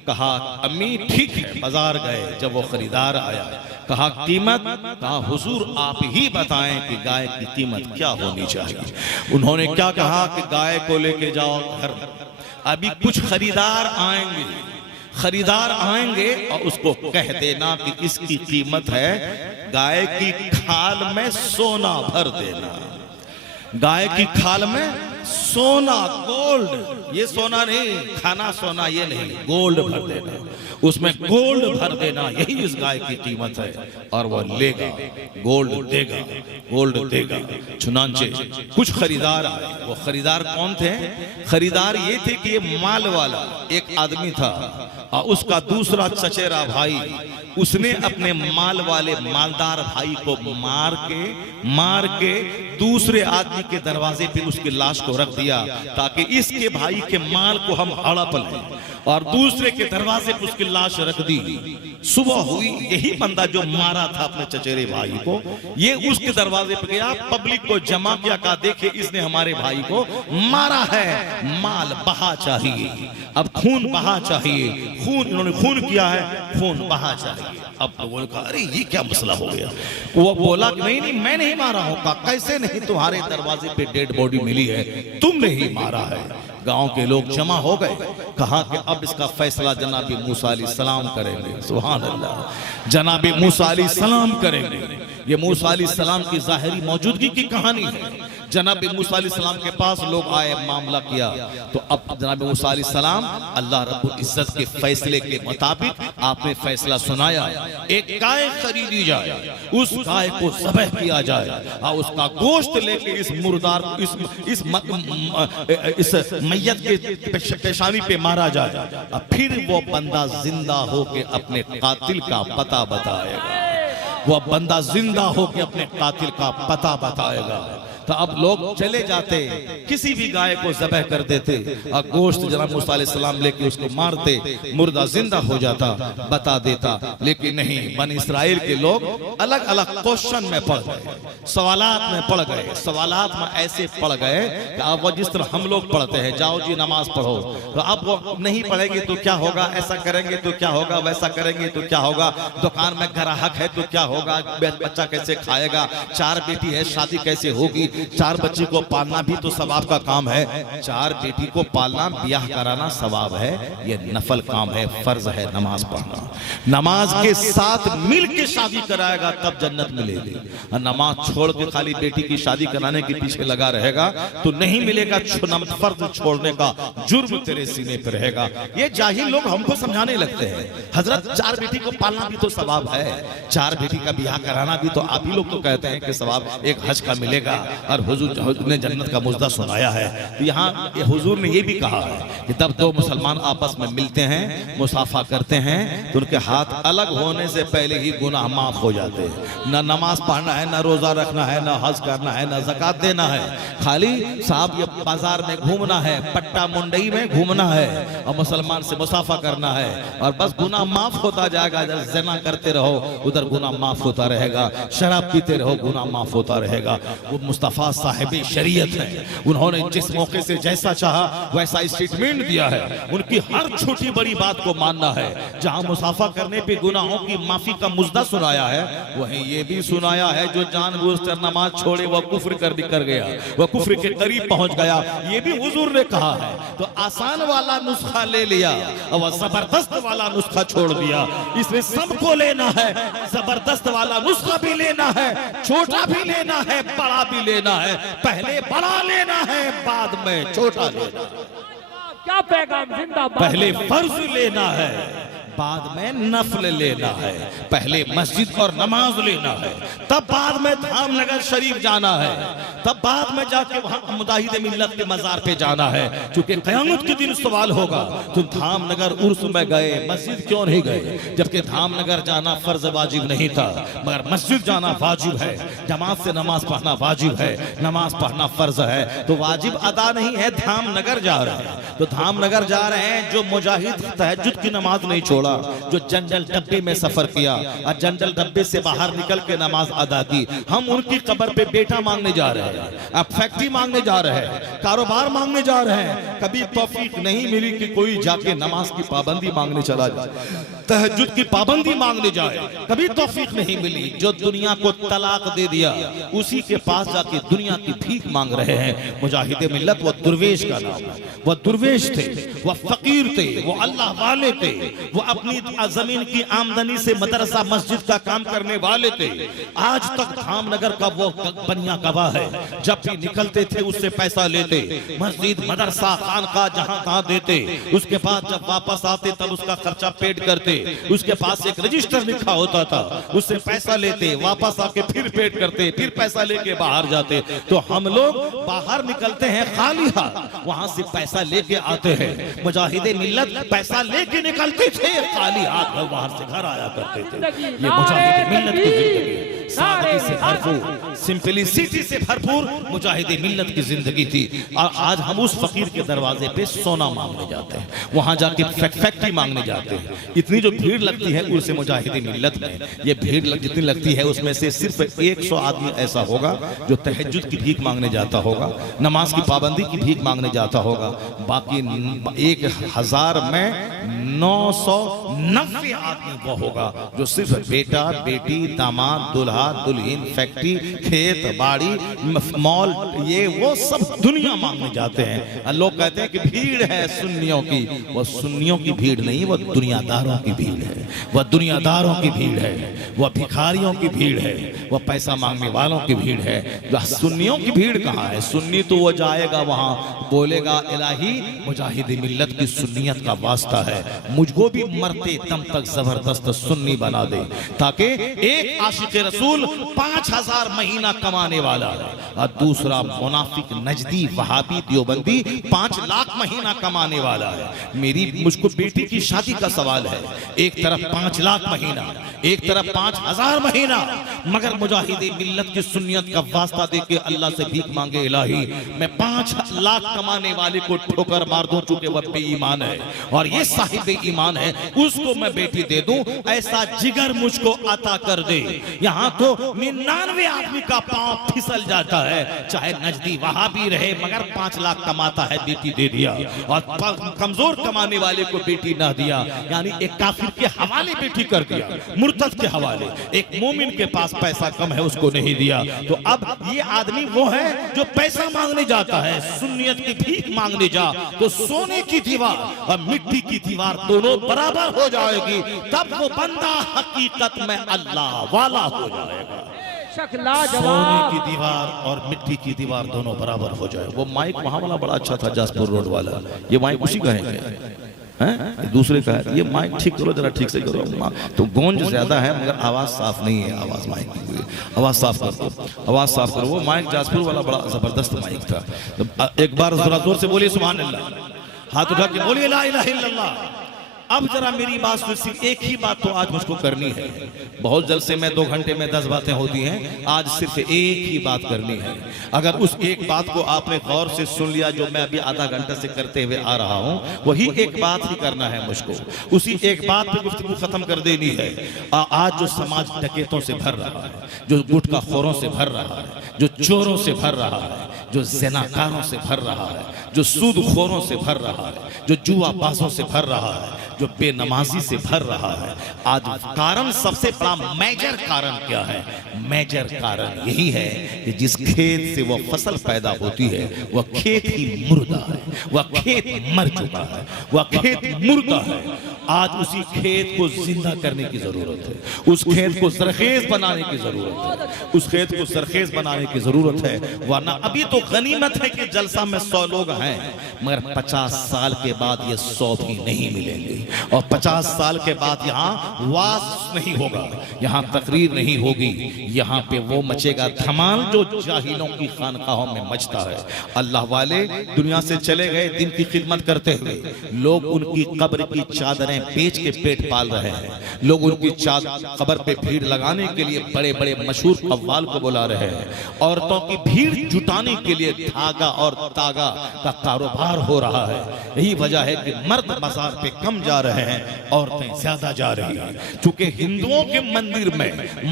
कहा अम्मी ठीक है। बाजार गए, जब वो खरीदार आया कहा कीमत, कहा हुजूर आप ही बताएं कि गाय की कीमत क्या होनी चाहिए। उन्होंने क्या कहा कि गाय को लेके जाओ घर, अभी कुछ खरीदार आएंगे और उसको कह देना कि इसकी कीमत है गाय की खाल में सोना भर देना, गाय की खाल में सोना, गोल्ड, ये सोना नहीं, खाना सोना ये नहीं, गोल्ड भर देना, उसमें गोल्ड भर देना, यही इस गाय की कीमत है। और वो लेगा, गोल्ड देगा। चुनांचे कुछ खरीदार आए। वो खरीदार कौन थे? खरीदार ये थे कि ये माल वाला एक आदमी था और उसका दूसरा चचेरा भाई उसने अपने माल वाले मालदार भाई को मार के दूसरे आदमी के दरवाजे पे उसकी लाश को रख दिया ताकि इसके भाई के माल को हम हड़प लें, और दूसरे के दरवाजे पे उसकी लाश रख दी। सुबह हुई, यही बंदा जो मारा था अपने चचेरे भाई को, ये उसके दरवाजे पे गया, पब्लिक को जमा किया, कहा देखिए इसने हमारे भाई को मारा है, माल बहा चाहिए, अब खून बहा चाहिए, खून इन्होंने खून किया है, खून बहा चाहिए। अब लोगों ने कहा अरे ये क्या मसला हो गया? वो बोला नहीं मैं नहीं मारा हूं। कहा कैसे नहीं, तुम्हारे दरवाजे पे डेड बॉडी मिली है, तुमने ही मारा है। गांव के लोग जमा हो गए, कहा कि अब इसका फैसला जनाब मूसा अलैहिस्सलाम करेंगे। सुभान अल्लाह, जनाब मूसा अलैहिस्सलाम करेंगे। ये मूसा अलैहिस्सलाम की ज़ाहिरी मौजूदगी की कहानी है। जनाब मूसा अलैहिस्सलाम के पास लोग आए, मामला किया, तो अब जनाब मूसा अलैहिस्सलाम अल्लाह रब्बुल इज्जत के फैसले के मुताबिक आपने फैसला सुनाया, एक गाय खरीदी जाए, उस गाय को ज़बह किया जाए और उसका गोश्त लेके इस मुर्दार इस मैयत के पेशानी पे मारा जाए, और फिर वो बंदा जिंदा होके अपने कातिल का पता बताएगा। वो बंदा जिंदा होके अपने कातिल का पता बताएगा। तो अब लोग चले जाते, किसी भी गाय को ज़बह कर देते और गोश्त जनाब मूसा अलैहिस्सलाम लेके उसको मारते, मुर्दा जिंदा हो जाता, बता देता। लेकिन नहीं, बनी इस्राइल के लोग अलग अलग क्वेश्चन में पड़ गए, सवालात में पड़ गए, सवालात में ऐसे पड़ गए कि अब वो जिस तरह हम लोग पढ़ते हैं, जाओ जी नमाज पढ़ो, तो अब वो नहीं पढ़ेंगे तो क्या होगा, ऐसा करेंगे तो क्या होगा, वैसा करेंगे तो क्या होगा, दुकान में ग्राहक है तो क्या होगा, बच्चा कैसे खाएगा, 4 बेटी है शादी कैसे होगी, 4 बच्चे को पालना भी तो सवाब का काम है, 4 बेटी को पालना ब्याह कराना सवाब है, ये नफल काम है, फर्ज है नमाज पढ़ना। नमाज के साथ मिल के शादी कराएगा तब जन्नत मिलेगी, और नमाज छोड़ के खाली बेटी की शादी कराने के पीछे लगा रहेगा तो नहीं मिलेगा। फर्ज छोड़ने का जुर्म तेरे सीने पर रहेगा। ये जाहिल लोग हमको समझाने लगते हैं, हजरत 4 बेटी को पालना भी तो सवाब है, 4 बेटी का ब्याह कराना भी तो आप ही लोग तो कहते हैं कि सवाब एक हज का मिलेगा, और हुजूर ने जन्नत का मुजदा सुनाया है। तो यहाँ हुजूर ने ये भी कहा है कि तब 2 मुसलमान आपस में मिलते हैं, मुसाफा करते हैं, तो उनके हाथ अलग होने से पहले ही गुनाह माफ हो जाते हैं। ना नमाज पढ़ना है, ना रोजा रखना है, ना हज करना है, ना ज़कात देना है, खाली साहब ये बाजार में घूमना है, पट्टा मुंडई में घूमना है और मुसलमान से मुसाफा करना है, और बस गुनाह माफ होता जाएगा। इधर ज़िना करते रहो, उधर गुनाह माफ होता रहेगा, शराब पीते रहो, गुनाह माफ होता रहेगा। वो मुस्तफ़ा साहिब शरीयत है, उन्होंने जिस मौके से जैसा चाहा वैसा स्टेटमेंट दिया है। उनकी हर छोटी बड़ी बात को मानना है। जहां मुसाफा करने पे गुनाहों की माफी का मुजदा सुनाया है, वहीं ये भी सुनाया है जो जानबूझकर नमाज छोड़े वह कुफ्र कर गया, वह कुफ्र के करीब पहुंच गया, ये भी हुजूर ने कहा है। तो आसान वाला नुस्खा ले लिया और जबरदस्त वाला नुस्खा छोड़ दिया। इसमें सबको लेना है, जबरदस्त वाला नुस्खा भी लेना है, छोटा भी लेना है, बड़ा भी लेना है। पहले बड़ा लेना है, बाद में छोटा लेना है। क्या पैगाम जिंदाबाद। पहले फर्ज लेना है, बाद में नफल लेना है। पहले मस्जिद और नमाज लेना है, तब बाद में धामनगर शरीफ जाना है, तब बाद में जाके वहां मुजाहिद मिल्लत के मजार पे जाना है। क्योंकि क़यामत के दिन सवाल होगा, तुम धामनगर उर्स में गए, मस्जिद क्यों नहीं गए? जबकि धामनगर जाना फर्ज वाजिब नहीं था, मगर मस्जिद जाना वाजिब है। जमात से नमाज पढ़ना वाजिब है, नमाज पढ़ना फर्ज है, तो वाजिब अदा नहीं है, धामनगर जा रहे हैं। तो धामनगर जा रहे हैं जो मुजाहिद तहज्जुद की नमाज नहीं छोड़ा, जो जनरल डब्बे में सफर किया और जनरल डब्बे से बाहर निकल के नमाज अदा की। हम उनकी कब्र पे बेटा मांगने जा रहे हैं, अब फैक्ट्री मांगने जा रहे हैं, कारोबार मांगने जा रहे हैं। कभी तौफीक नहीं मिली कि कोई जाके नमाज की पाबंदी मांगने चला जाए, तहज्जुद की पाबंदी मांगने जाए, कभी तौफीक नहीं मिली। जो दुनिया को तलाक दे दिया, उसी के पास जाके दुनिया की भीख मांग रहे हैं। मुजाहिद मिल्लत वो दुर्वेश का नाम है, वह दुर्वेश थे, वह फकीर थे, वो अल्लाह वाले थे, वो अपनी जमीन की आमदनी से मदरसा मस्जिद का काम करने वाले थे। आज तक धामनगर का वो बनिया गवाह है, जब भी निकलते थे उससे पैसा लेते, मस्जिद मदरसा खानका जहां तहां देते, उसके बाद जब वापस आते तब उसका खर्चा पेड करते, उसके पास एक रजिस्टर लिखा होता था, उससे पैसा लेते, वापस आके फिर पेड करते, फिर पैसा लेके बाहर जाते। तो हम लोग बाहर निकलते हैं खाली हाथ, वहां से पैसा लेके आते हैं। मुजाहिदे मिल्लत पैसा लेके निकलते थे खाली हाथ, बाहर से घर आया करते थे। ये मुजाहिदे मिल्लत की जिंदगी सादगी से भरपूर, सिंपलिसिटी से भरपूर मुजाहिदे मिल्लत की जिंदगी थी। और आज हम उस फकीर के दरवाजे पे सोना मांगने जाते हैं, वहां जाके फैक्ट्री मांगने जाते हैं। इतनी जो भीड़ लगती है उनसे मुजाहिदे मिल्लत में, ये भीड़ जितनी लगती है उसमें से सिर्फ 100 आदमी ऐसा होगा जो तहज्जुद की भीख मांगने जाता होगा, नमाज की पाबंदी की भीख मांगने जाता होगा। बाकी 1000 में 990 आदमी वो होगा जो सिर्फ बेटा बेटी दामाद दुल्हा दुल्हन फैक्ट्री खेत बाड़ी मॉल ये वो सब दुनिया मांगने जाते हैं। लोग कहते हैं कि भीड़ है सुन्नियों की, वो सुन्नियों की भीड़ नहीं, वो दुनियादारों की भीड़ है, वह दुनियादारों की भीड़ है, वह भिखारियों की भीड़ है, वह पैसा मांगने वालों की भीड़ है। सुन्नियों की भीड़ कहाँ है? सुन्नी तो वो जाएगा वहां बोलेगा इलाही मुजाहिदे मिल्लत की सुन्नियत का वास्ता है, मुझको भी मरते दम तक जबरदस्त सुन्नी बना दे, ताकि एक आशिक रसूल 5000 महीना कमाने वाला है और दूसरा मुनाफिक नजदी वहाबी देवबंदी 5 लाख महीना कमाने वाला है। मुझको बेटी की शादी का सवाल है, एक तरफ 5 लाख महीना, एक तरफ 5000 महीना, मगर मुजाहिदे मिल्लत की सुन्नियत का वास्ता देके अल्लाह से भीख मांगे इलाही मैं 5 लाख कमाने वाले को ठोकर मार दूं, चूंकि वह बेईमान है और ये साहिब ईमान है, उसको मैं बेटी दे दूं, ऐसा जिगर मुझको अता कर दे। यहाँ तो 99 आदमी का पांव फिसल जाता है, चाहे नजदी वहां भी रहे मगर 5 लाख कमाता है बेटी दे दिया, और कमजोर कमाने वाले को बेटी ना दिया, यानी एक काफिर के हवाले बेटी कर दिया, मुर्तद के हवाले। एक मोमिन के पास पैसा कम है उसको नहीं दिया। तो अब ये आदमी वो है जो पैसा मांगने जाता है, सुन्नियत की भीख मांगने जा तो सोने की दीवार और मिट्टी की दीवार दोनों बराबर हो जाएगी, तब वो बंदा हकीकत में अल्लाह वाला हो जाएगा। सोने की दीवार और मिट्टी की दीवार दोनों बराबर हो जाए। वो माइक वहां वाला बड़ा अच्छा था, जासपुर रोड वाला, ये माइक उसी का है दूसरे का है। ये माइक ठीक करो, जरा ठीक से करो, तो गूंज ज्यादा है मगर आवाज साफ नहीं है। आवाज माइक की आवाज साफ कर दो, आवाज साफ करो। वो माइक जासपुर वाला बड़ा जबरदस्त माइक था। तो एक बार जरा जोर से बोलिए सुभान अल्लाह, हाथ उठा के बोलिए ला इलाहा इल्लल्लाह। अब जरा मेरी बात सुन, सिर्फ एक ही बात तो आज मुझको करनी है। बहुत जलसे में 2 घंटे में 10 बातें होती हैं, आज सिर्फ एक ही बात करनी है। अगर उस एक बात को आपने गौर से सुन लिया जो मैं अभी आधा घंटा से करते हुए आ रहा हूं, वही एक बात ही करना है मुझको, उसी एक बात पे गुफ्तगू खत्म कर देनी है। आज जो समाज डकैतों से भर रहा है, जो गुटखाखोरों से भर रहा है, जो चोरों से भर रहा है, जो ज़िनाकारों से भर रहा है, जो सूदखोरों से भर रहा है, जो जुआबाजों से भर रहा है, जो बेनमाजी से भर रहा है, आज कारण सबसे बड़ा मेजर कारण क्या है? मेजर कारण यही है कि जिस खेत से वह फसल पैदा होती है वह खेत ही मुर्दा है, वह खेत मर चुका है, वह खेत मुर्दा है। आज उसी खेत को जिंदा करने की जरूरत है, उस खेत को सरखेज बनाने की जरूरत है, उस खेत को सरखेज बनाने की जरूरत है। वरना अभी तो गनीमत है कि जलसा में 100 लोग हैं, मगर 50 साल के बाद ये 100 भी नहीं मिलेंगे, और 50 साल के बाद यहाँ वाज नहीं होगा, यहाँ तकरीर नहीं होगी, यहाँ पे वो मचेगा धमाल जो जाहिलों की खानकाहों में मचता है। अल्लाह वाले दुनिया से चले गए दिन की खिदमत करते हुए, लोग उनकी कब्र की चादरें बेच के पेट पाल रहे हैं, लोग उनकी कब्र पे भीड़ लगाने के लिए बड़े बड़े मशहूर कव्वाल को बुला रहे हैं, औरतों की भीड़ जुटाने के लिए धागा और तागा का कारोबार हो रहा है। यही वजह है कि मर्द बाजार पे कम जा रहे हैं, औरतें ज्यादा जा रही हैं। चूंकि हिंदुओं के मंदिर में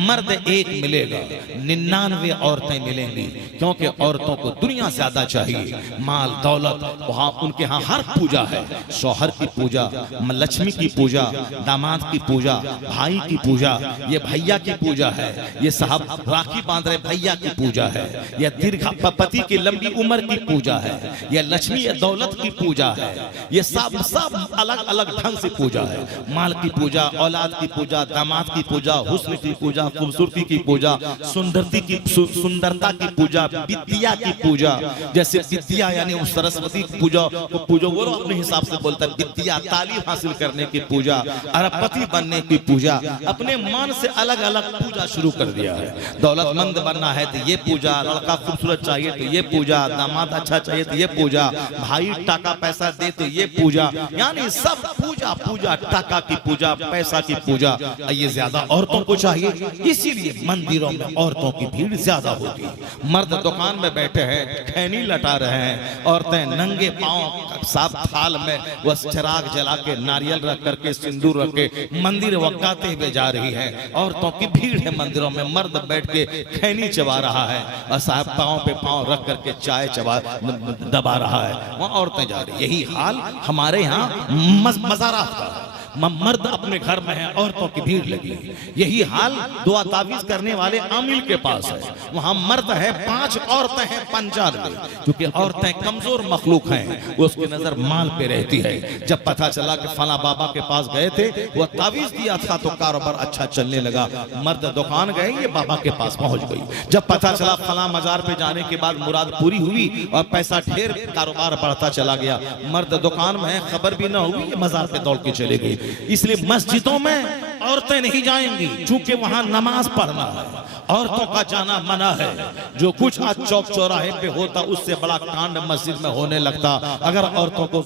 मर्द एक मिलेगा, 99 औरतें मिलेंगी, क्योंकि औरतों को दुनिया ज्यादा चाहिए, माल दौलत। वहां उनके यहाँ हर पूजा है, शौहर की पूजा, लक्ष्मी की पूजा, दामाद की पूजा, भाई की पूजा, ये भैया की पूजा है, ये साहब राखी बांध रहे भैया की पूजा है, यह दीर्घ पति की लंबी उम्र की पूजा है, यह लक्ष्मी या दौलत की पूजा है, ये सब अलग अलग ढंग से पूजा है। माल की पूजा, औलाद की पूजा, दामाद की पूजा, हुस्न की पूजा, खूबसूरती की पूजा, सुंदरता की पूजा, विद्या की पूजा। जैसे विद्या यानी सरस्वती की पूजा को पूजो, वो अपने हिसाब से बोलता है विद्या, तालीम हासिल करने की पूजा, अरबपति बनने की पूजा, अपने मन से अलग अलग पूजा शुरू कर दिया है। दौलतमंद बनना है तो ये पूजा, लड़का खूबसूरत चाहिए तो ये पूजा, दामाद अच्छा चाहिए तो ये पूजा, भाई टाका पैसा दे तो ये पूजा, यानी सब पूजा पूजा, टाका की पूजा, पैसा की पूजा। ये ज्यादा औरतों को चाहिए, इसीलिए मंदिरों में औरतों की भीड़ ज्यादा होती है। मर्द दुकान में बैठे हैं, खैनी लटा रहे हैं, औरतें नंगे पांव साफ थाल में वह चिराग जला के, नारियल रख करके, सिंदूर रख के मंदिर वकाते हुए जा रही है। औरतों की भीड़ है मंदिरों में, मर्द बैठ के खैनी चबा रहा है और साहब पांव पे पांव रख करके चाय दबा रहा है, वहां औरतें जा रही। यही हाल हमारे यहाँ मज़ारात का, मर्द अपने घर में है, औरतों की भीड़ लगी है। यही हाल दुआ तावीज करने वाले आमिल के पास है, वहां मर्द है 5, औरतें हैं 95, क्योंकि औरतें कमजोर मखलूक हैं, वो उसकी नजर माल पे रहती है। जब पता चला कि फला बाबा के पास गए थे, वो तावीज दिया था तो कारोबार अच्छा चलने लगा। मर्द दुकान गए, ये बाबा के पास पहुंच गई। जब पता चला फला मजार पे जाने के बाद मुराद पूरी हुई और पैसा ढेर, कारोबार बढ़ता चला गया। मर्द दुकान में है, खबर भी ना हुई, मजार पे दौड़ के चले गई। इसलिए मस्जिदों में औरतें नहीं जाएंगी, चूंकि वहां नमाज पढ़ना है, औरतों का जाना मना है। जो कुछ आज चौक चौराहे पे होता, उससे बड़ा कांड मस्जिद में होने लगता। अगर औरतों को